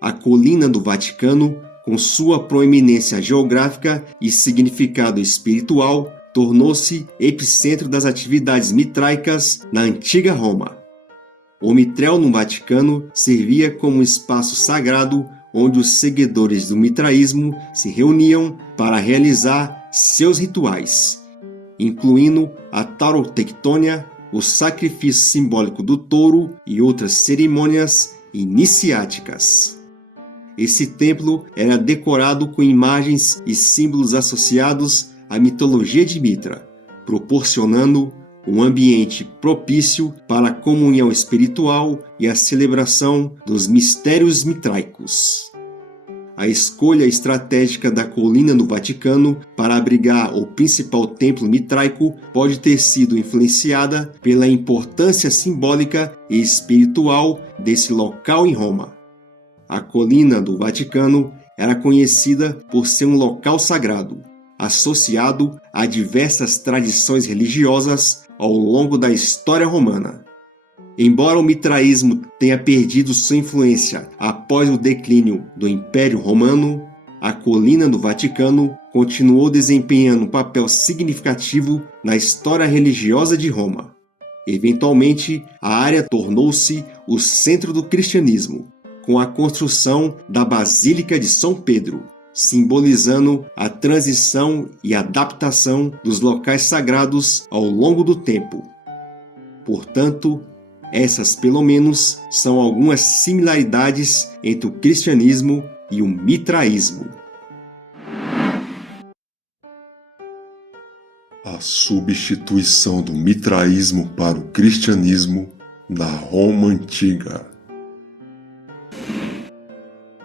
A Colina do Vaticano, com sua proeminência geográfica e significado espiritual, tornou-se epicentro das atividades mitraicas na antiga Roma. O mitrel no Vaticano servia como um espaço sagrado onde os seguidores do mitraísmo se reuniam para realizar seus rituais, incluindo a taurotectônia, o sacrifício simbólico do touro e outras cerimônias iniciáticas. Esse templo era decorado com imagens e símbolos associados à mitologia de Mitra, proporcionando um ambiente propício para a comunhão espiritual e a celebração dos mistérios mitraicos. A escolha estratégica da Colina do Vaticano para abrigar o principal templo mitraico pode ter sido influenciada pela importância simbólica e espiritual desse local em Roma. A Colina do Vaticano era conhecida por ser um local sagrado, associado a diversas tradições religiosas ao longo da história romana. Embora o mitraísmo tenha perdido sua influência após o declínio do Império Romano, a Colina do Vaticano continuou desempenhando um papel significativo na história religiosa de Roma. Eventualmente, a área tornou-se o centro do cristianismo, com a construção da Basílica de São Pedro, simbolizando a transição e adaptação dos locais sagrados ao longo do tempo. Portanto, essas, pelo menos, são algumas similaridades entre o cristianismo e o mitraísmo. A substituição do mitraísmo para o cristianismo na Roma Antiga.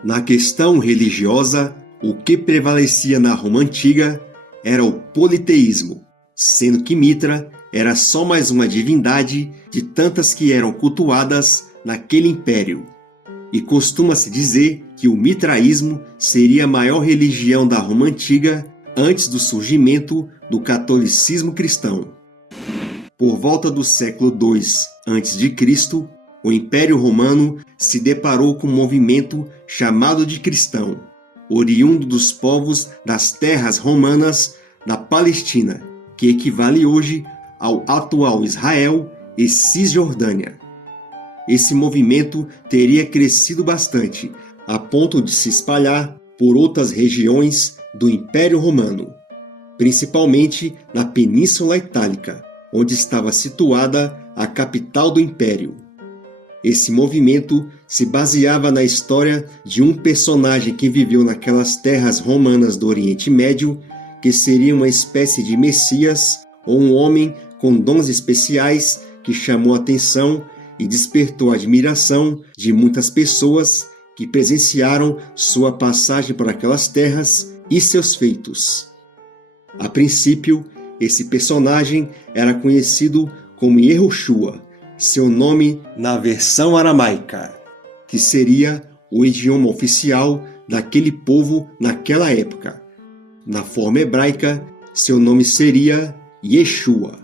Na questão religiosa, o que prevalecia na Roma Antiga era o politeísmo, sendo que Mitra era só mais uma divindade de tantas que eram cultuadas naquele império. E costuma-se dizer que o mitraísmo seria a maior religião da Roma Antiga antes do surgimento do catolicismo cristão. Por volta do século II a.C., o Império Romano se deparou com um movimento chamado de cristão, oriundo dos povos das terras romanas da Palestina, que equivale hoje ao atual Israel e Cisjordânia. Esse movimento teria crescido bastante, a ponto de se espalhar por outras regiões do Império Romano, principalmente na Península Itálica, onde estava situada a capital do Império. Esse movimento se baseava na história de um personagem que viveu naquelas terras romanas do Oriente Médio, que seria uma espécie de Messias ou um homem com dons especiais que chamou a atenção e despertou a admiração de muitas pessoas que presenciaram sua passagem por aquelas terras e seus feitos. A princípio, esse personagem era conhecido como Yehoshua, seu nome na versão aramaica, que seria o idioma oficial daquele povo naquela época. Na forma hebraica, seu nome seria Yeshua.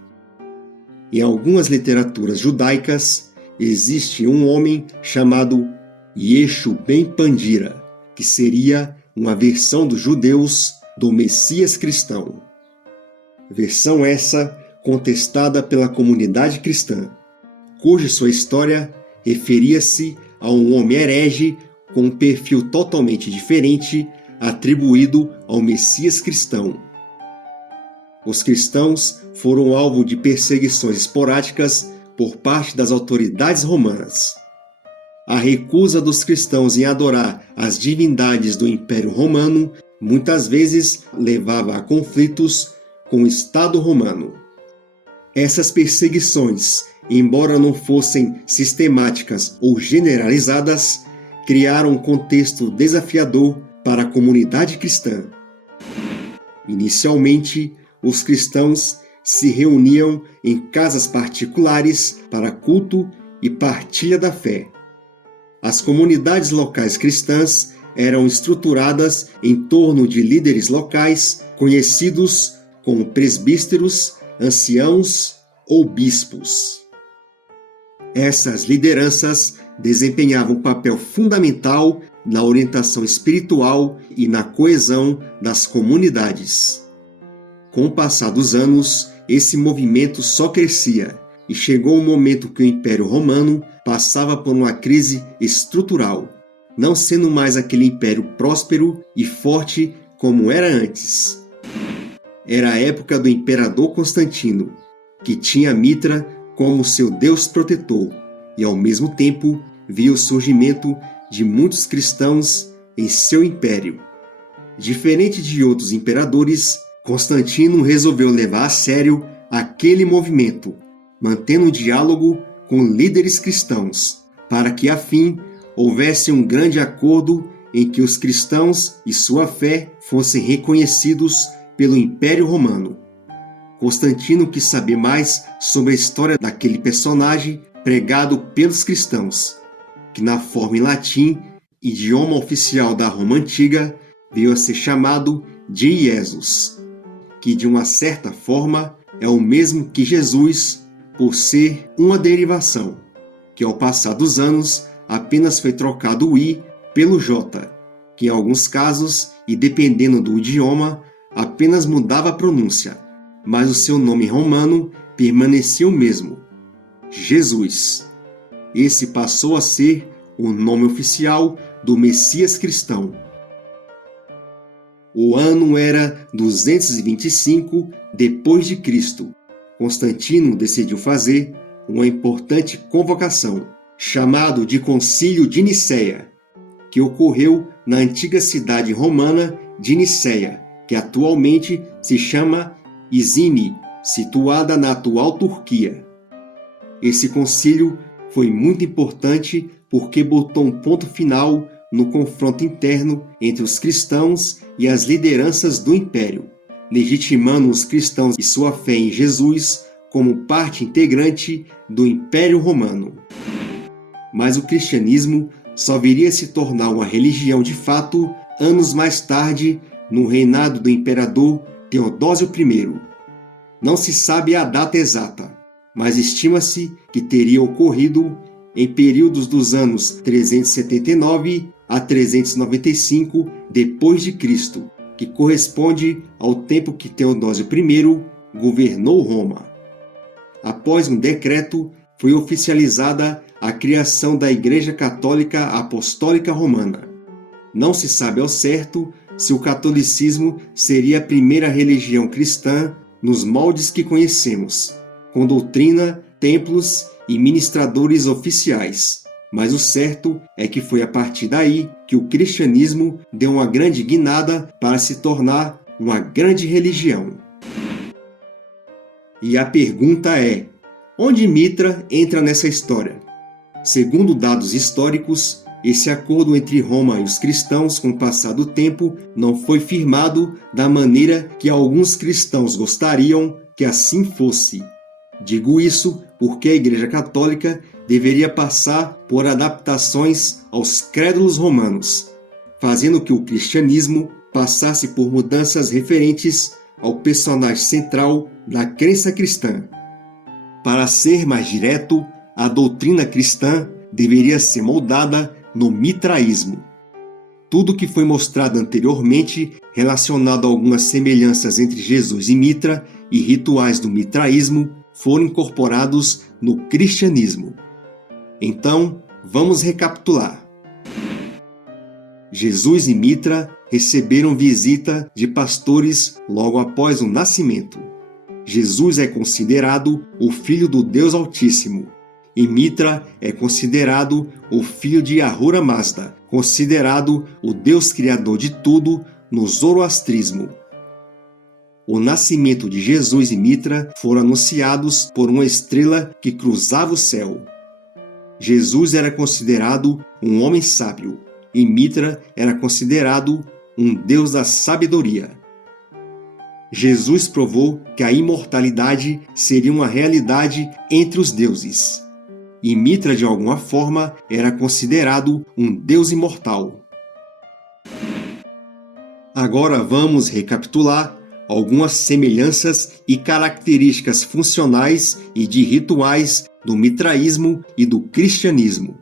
Em algumas literaturas judaicas, existe um homem chamado Yeshu ben Pandira, que seria uma versão dos judeus do Messias cristão. Versão essa contestada pela comunidade cristã, cuja sua história referia-se a um homem herege com um perfil totalmente diferente atribuído ao Messias cristão. Os cristãos foram alvo de perseguições esporádicas por parte das autoridades romanas. A recusa dos cristãos em adorar as divindades do Império Romano muitas vezes levava a conflitos com o Estado romano. Essas perseguições, embora não fossem sistemáticas ou generalizadas, criaram um contexto desafiador para a comunidade cristã. Inicialmente, os cristãos se reuniam em casas particulares para culto e partilha da fé. As comunidades locais cristãs eram estruturadas em torno de líderes locais conhecidos como presbíteros, anciãos ou bispos. Essas lideranças desempenhavam um papel fundamental na orientação espiritual e na coesão das comunidades. Com o passar dos anos, esse movimento só crescia e chegou um momento que o Império Romano passava por uma crise estrutural, não sendo mais aquele império próspero e forte como era antes. Era a época do imperador Constantino, que tinha Mitra como seu deus protetor e, ao mesmo tempo, via o surgimento de muitos cristãos em seu império. Diferente de outros imperadores, Constantino resolveu levar a sério aquele movimento, mantendo um diálogo com líderes cristãos, para que, afim, houvesse um grande acordo em que os cristãos e sua fé fossem reconhecidos pelo Império Romano. Constantino quis saber mais sobre a história daquele personagem pregado pelos cristãos, que na forma em latim, idioma oficial da Roma Antiga, veio a ser chamado de Jesus, que de uma certa forma é o mesmo que Jesus, por ser uma derivação, que ao passar dos anos apenas foi trocado o I pelo J, que em alguns casos, e dependendo do idioma, apenas mudava a pronúncia, mas o seu nome romano permanecia o mesmo, Jesus. Esse passou a ser o nome oficial do Messias cristão. O ano era 225 depois de Cristo. Constantino decidiu fazer uma importante convocação, chamado de Concílio de Nicéia, que ocorreu na antiga cidade romana de Niceia, que atualmente se chama Izmir, situada na atual Turquia. Esse concílio foi muito importante porque botou um ponto final no confronto interno entre os cristãos e as lideranças do império, legitimando os cristãos e sua fé em Jesus como parte integrante do Império Romano. Mas o cristianismo só viria a se tornar uma religião de fato anos mais tarde, no reinado do imperador Teodósio I. Não se sabe a data exata, mas estima-se que teria ocorrido em períodos dos anos 379 a 395 d.C., que corresponde ao tempo que Teodósio I governou Roma. Após um decreto, foi oficializada a criação da Igreja Católica Apostólica Romana. Não se sabe ao certo se o catolicismo seria a primeira religião cristã nos moldes que conhecemos, com doutrina, templos e ministradores oficiais. Mas o certo é que foi a partir daí que o cristianismo deu uma grande guinada para se tornar uma grande religião. E a pergunta é: onde Mitra entra nessa história? Segundo dados históricos, esse acordo entre Roma e os cristãos com o passar do tempo não foi firmado da maneira que alguns cristãos gostariam que assim fosse. Digo isso porque a Igreja Católica deveria passar por adaptações aos crédulos romanos, fazendo que o cristianismo passasse por mudanças referentes ao personagem central da crença cristã. Para ser mais direto, a doutrina cristã deveria ser moldada no mitraísmo. Tudo que foi mostrado anteriormente relacionado a algumas semelhanças entre Jesus e Mitra e rituais do mitraísmo foram incorporados no cristianismo. Então, vamos recapitular. Jesus e Mitra receberam visita de pastores logo após o nascimento. Jesus é considerado o Filho do Deus Altíssimo, e Mitra é considerado o filho de Ahura Mazda, considerado o Deus Criador de tudo no zoroastrismo. O nascimento de Jesus e Mitra foram anunciados por uma estrela que cruzava o céu. Jesus era considerado um homem sábio, e Mitra era considerado um Deus da sabedoria. Jesus provou que a imortalidade seria uma realidade entre os deuses, e Mitra, de alguma forma, era considerado um deus imortal. Agora vamos recapitular algumas semelhanças e características funcionais e de rituais do mitraísmo e do cristianismo.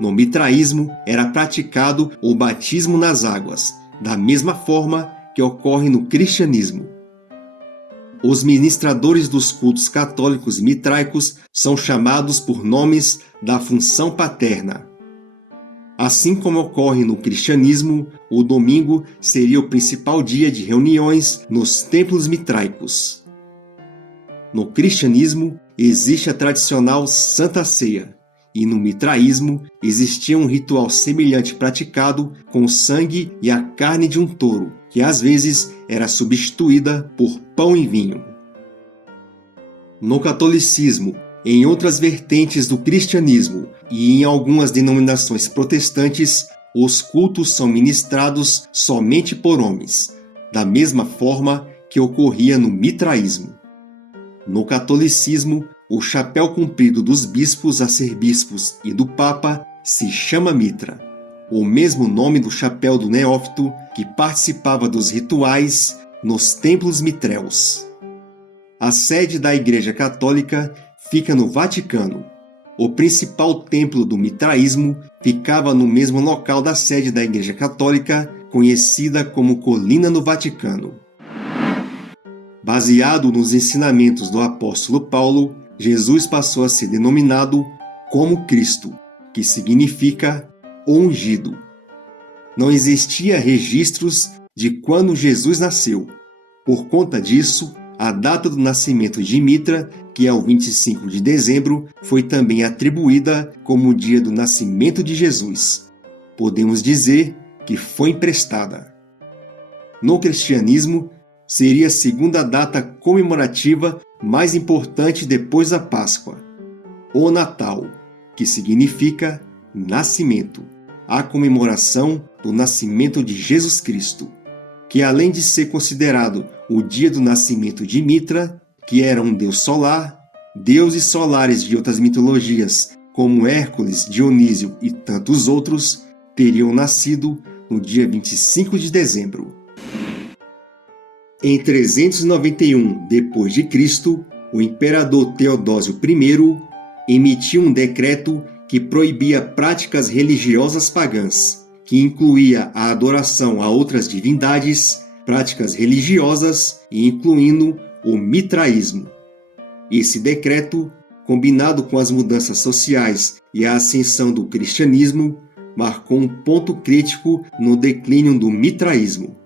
No mitraísmo era praticado o batismo nas águas, da mesma forma que ocorre no cristianismo. Os ministradores dos cultos católicos mitraicos são chamados por nomes da função paterna. Assim como ocorre no cristianismo, o domingo seria o principal dia de reuniões nos templos mitraicos. No cristianismo, existe a tradicional Santa Ceia, e no mitraísmo existia um ritual semelhante praticado com o sangue e a carne de um touro, que às vezes era substituída por pão e vinho. No catolicismo, em outras vertentes do cristianismo e em algumas denominações protestantes, os cultos são ministrados somente por homens, da mesma forma que ocorria no mitraísmo. No catolicismo, o chapéu comprido dos bispos, arcebispos e do papa se chama mitra, o mesmo nome do chapéu do neófito que participava dos rituais nos templos mitréus. A sede da Igreja Católica fica no Vaticano. O principal templo do mitraísmo ficava no mesmo local da sede da Igreja Católica, conhecida como Colina no Vaticano. Baseado nos ensinamentos do apóstolo Paulo, Jesus passou a ser denominado como Cristo, que significa ungido. Não existia registros de quando Jesus nasceu. Por conta disso, a data do nascimento de Mitra, que é o 25 de dezembro, foi também atribuída como o dia do nascimento de Jesus. Podemos dizer que foi emprestada. No cristianismo, seria a segunda data comemorativa mais importante depois da Páscoa, o Natal, que significa nascimento, a comemoração do nascimento de Jesus Cristo, que além de ser considerado o dia do nascimento de Mitra, que era um deus solar, deuses solares de outras mitologias, como Hércules, Dionísio e tantos outros, teriam nascido no dia 25 de dezembro. Em 391 d.C., o imperador Teodósio I emitiu um decreto que proibia práticas religiosas pagãs, que incluía a adoração a outras divindades, práticas religiosas e incluindo o mitraísmo. Esse decreto, combinado com as mudanças sociais e a ascensão do cristianismo, marcou um ponto crítico no declínio do mitraísmo.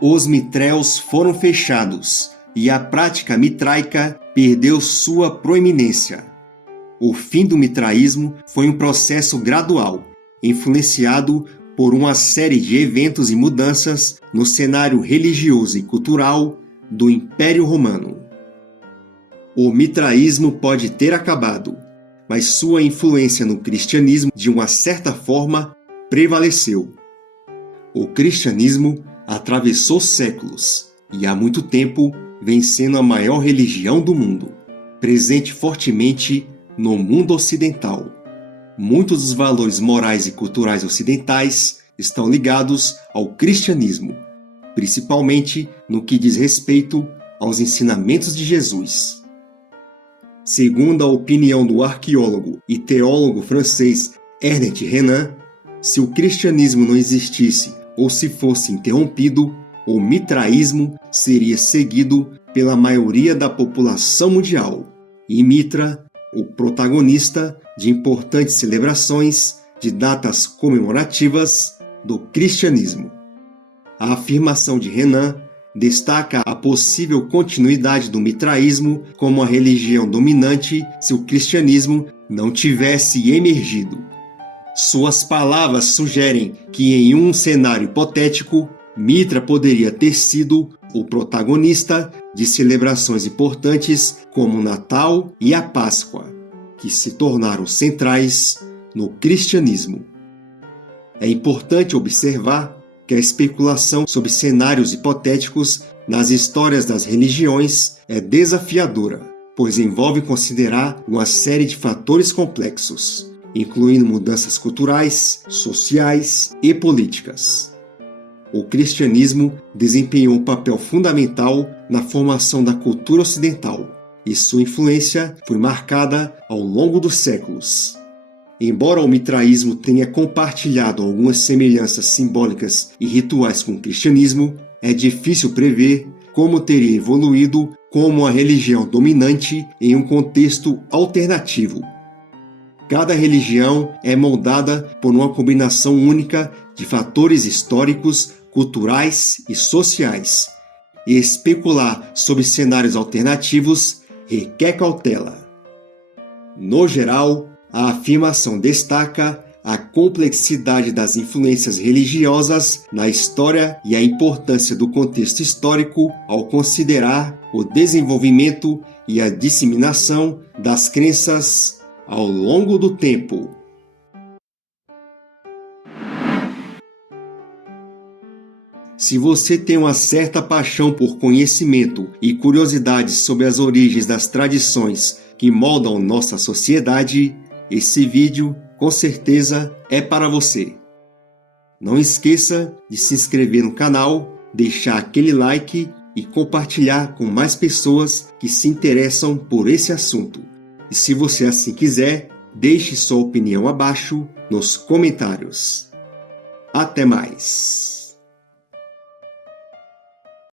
Os mitréus foram fechados e a prática mitraica perdeu sua proeminência. O fim do mitraísmo foi um processo gradual, influenciado por uma série de eventos e mudanças no cenário religioso e cultural do Império Romano. O mitraísmo pode ter acabado, mas sua influência no cristianismo, de uma certa forma, prevaleceu. O cristianismo atravessou séculos e há muito tempo vem sendo a maior religião do mundo, presente fortemente no mundo ocidental. Muitos dos valores morais e culturais ocidentais estão ligados ao cristianismo, principalmente no que diz respeito aos ensinamentos de Jesus. Segundo a opinião do arqueólogo e teólogo francês Ernest Renan, se o cristianismo não existisse ou se fosse interrompido, o mitraísmo seria seguido pela maioria da população mundial, e Mitra, o protagonista de importantes celebrações de datas comemorativas do cristianismo. A afirmação de Renan destaca a possível continuidade do mitraísmo como a religião dominante se o cristianismo não tivesse emergido. Suas palavras sugerem que, em um cenário hipotético, Mitra poderia ter sido o protagonista de celebrações importantes como o Natal e a Páscoa, que se tornaram centrais no cristianismo. É importante observar que a especulação sobre cenários hipotéticos nas histórias das religiões é desafiadora, pois envolve considerar uma série de fatores complexos, incluindo mudanças culturais, sociais e políticas. O cristianismo desempenhou um papel fundamental na formação da cultura ocidental, e sua influência foi marcada ao longo dos séculos. Embora o mitraísmo tenha compartilhado algumas semelhanças simbólicas e rituais com o cristianismo, é difícil prever como teria evoluído como a religião dominante em um contexto alternativo. Cada religião é moldada por uma combinação única de fatores históricos, culturais e sociais, e especular sobre cenários alternativos requer cautela. No geral, a afirmação destaca a complexidade das influências religiosas na história e a importância do contexto histórico ao considerar o desenvolvimento e a disseminação das crenças ao longo do tempo. Se você tem uma certa paixão por conhecimento e curiosidades sobre as origens das tradições que moldam nossa sociedade, esse vídeo, com certeza, é para você. Não esqueça de se inscrever no canal, deixar aquele like e compartilhar com mais pessoas que se interessam por esse assunto. E se você assim quiser, deixe sua opinião abaixo nos comentários. Até mais!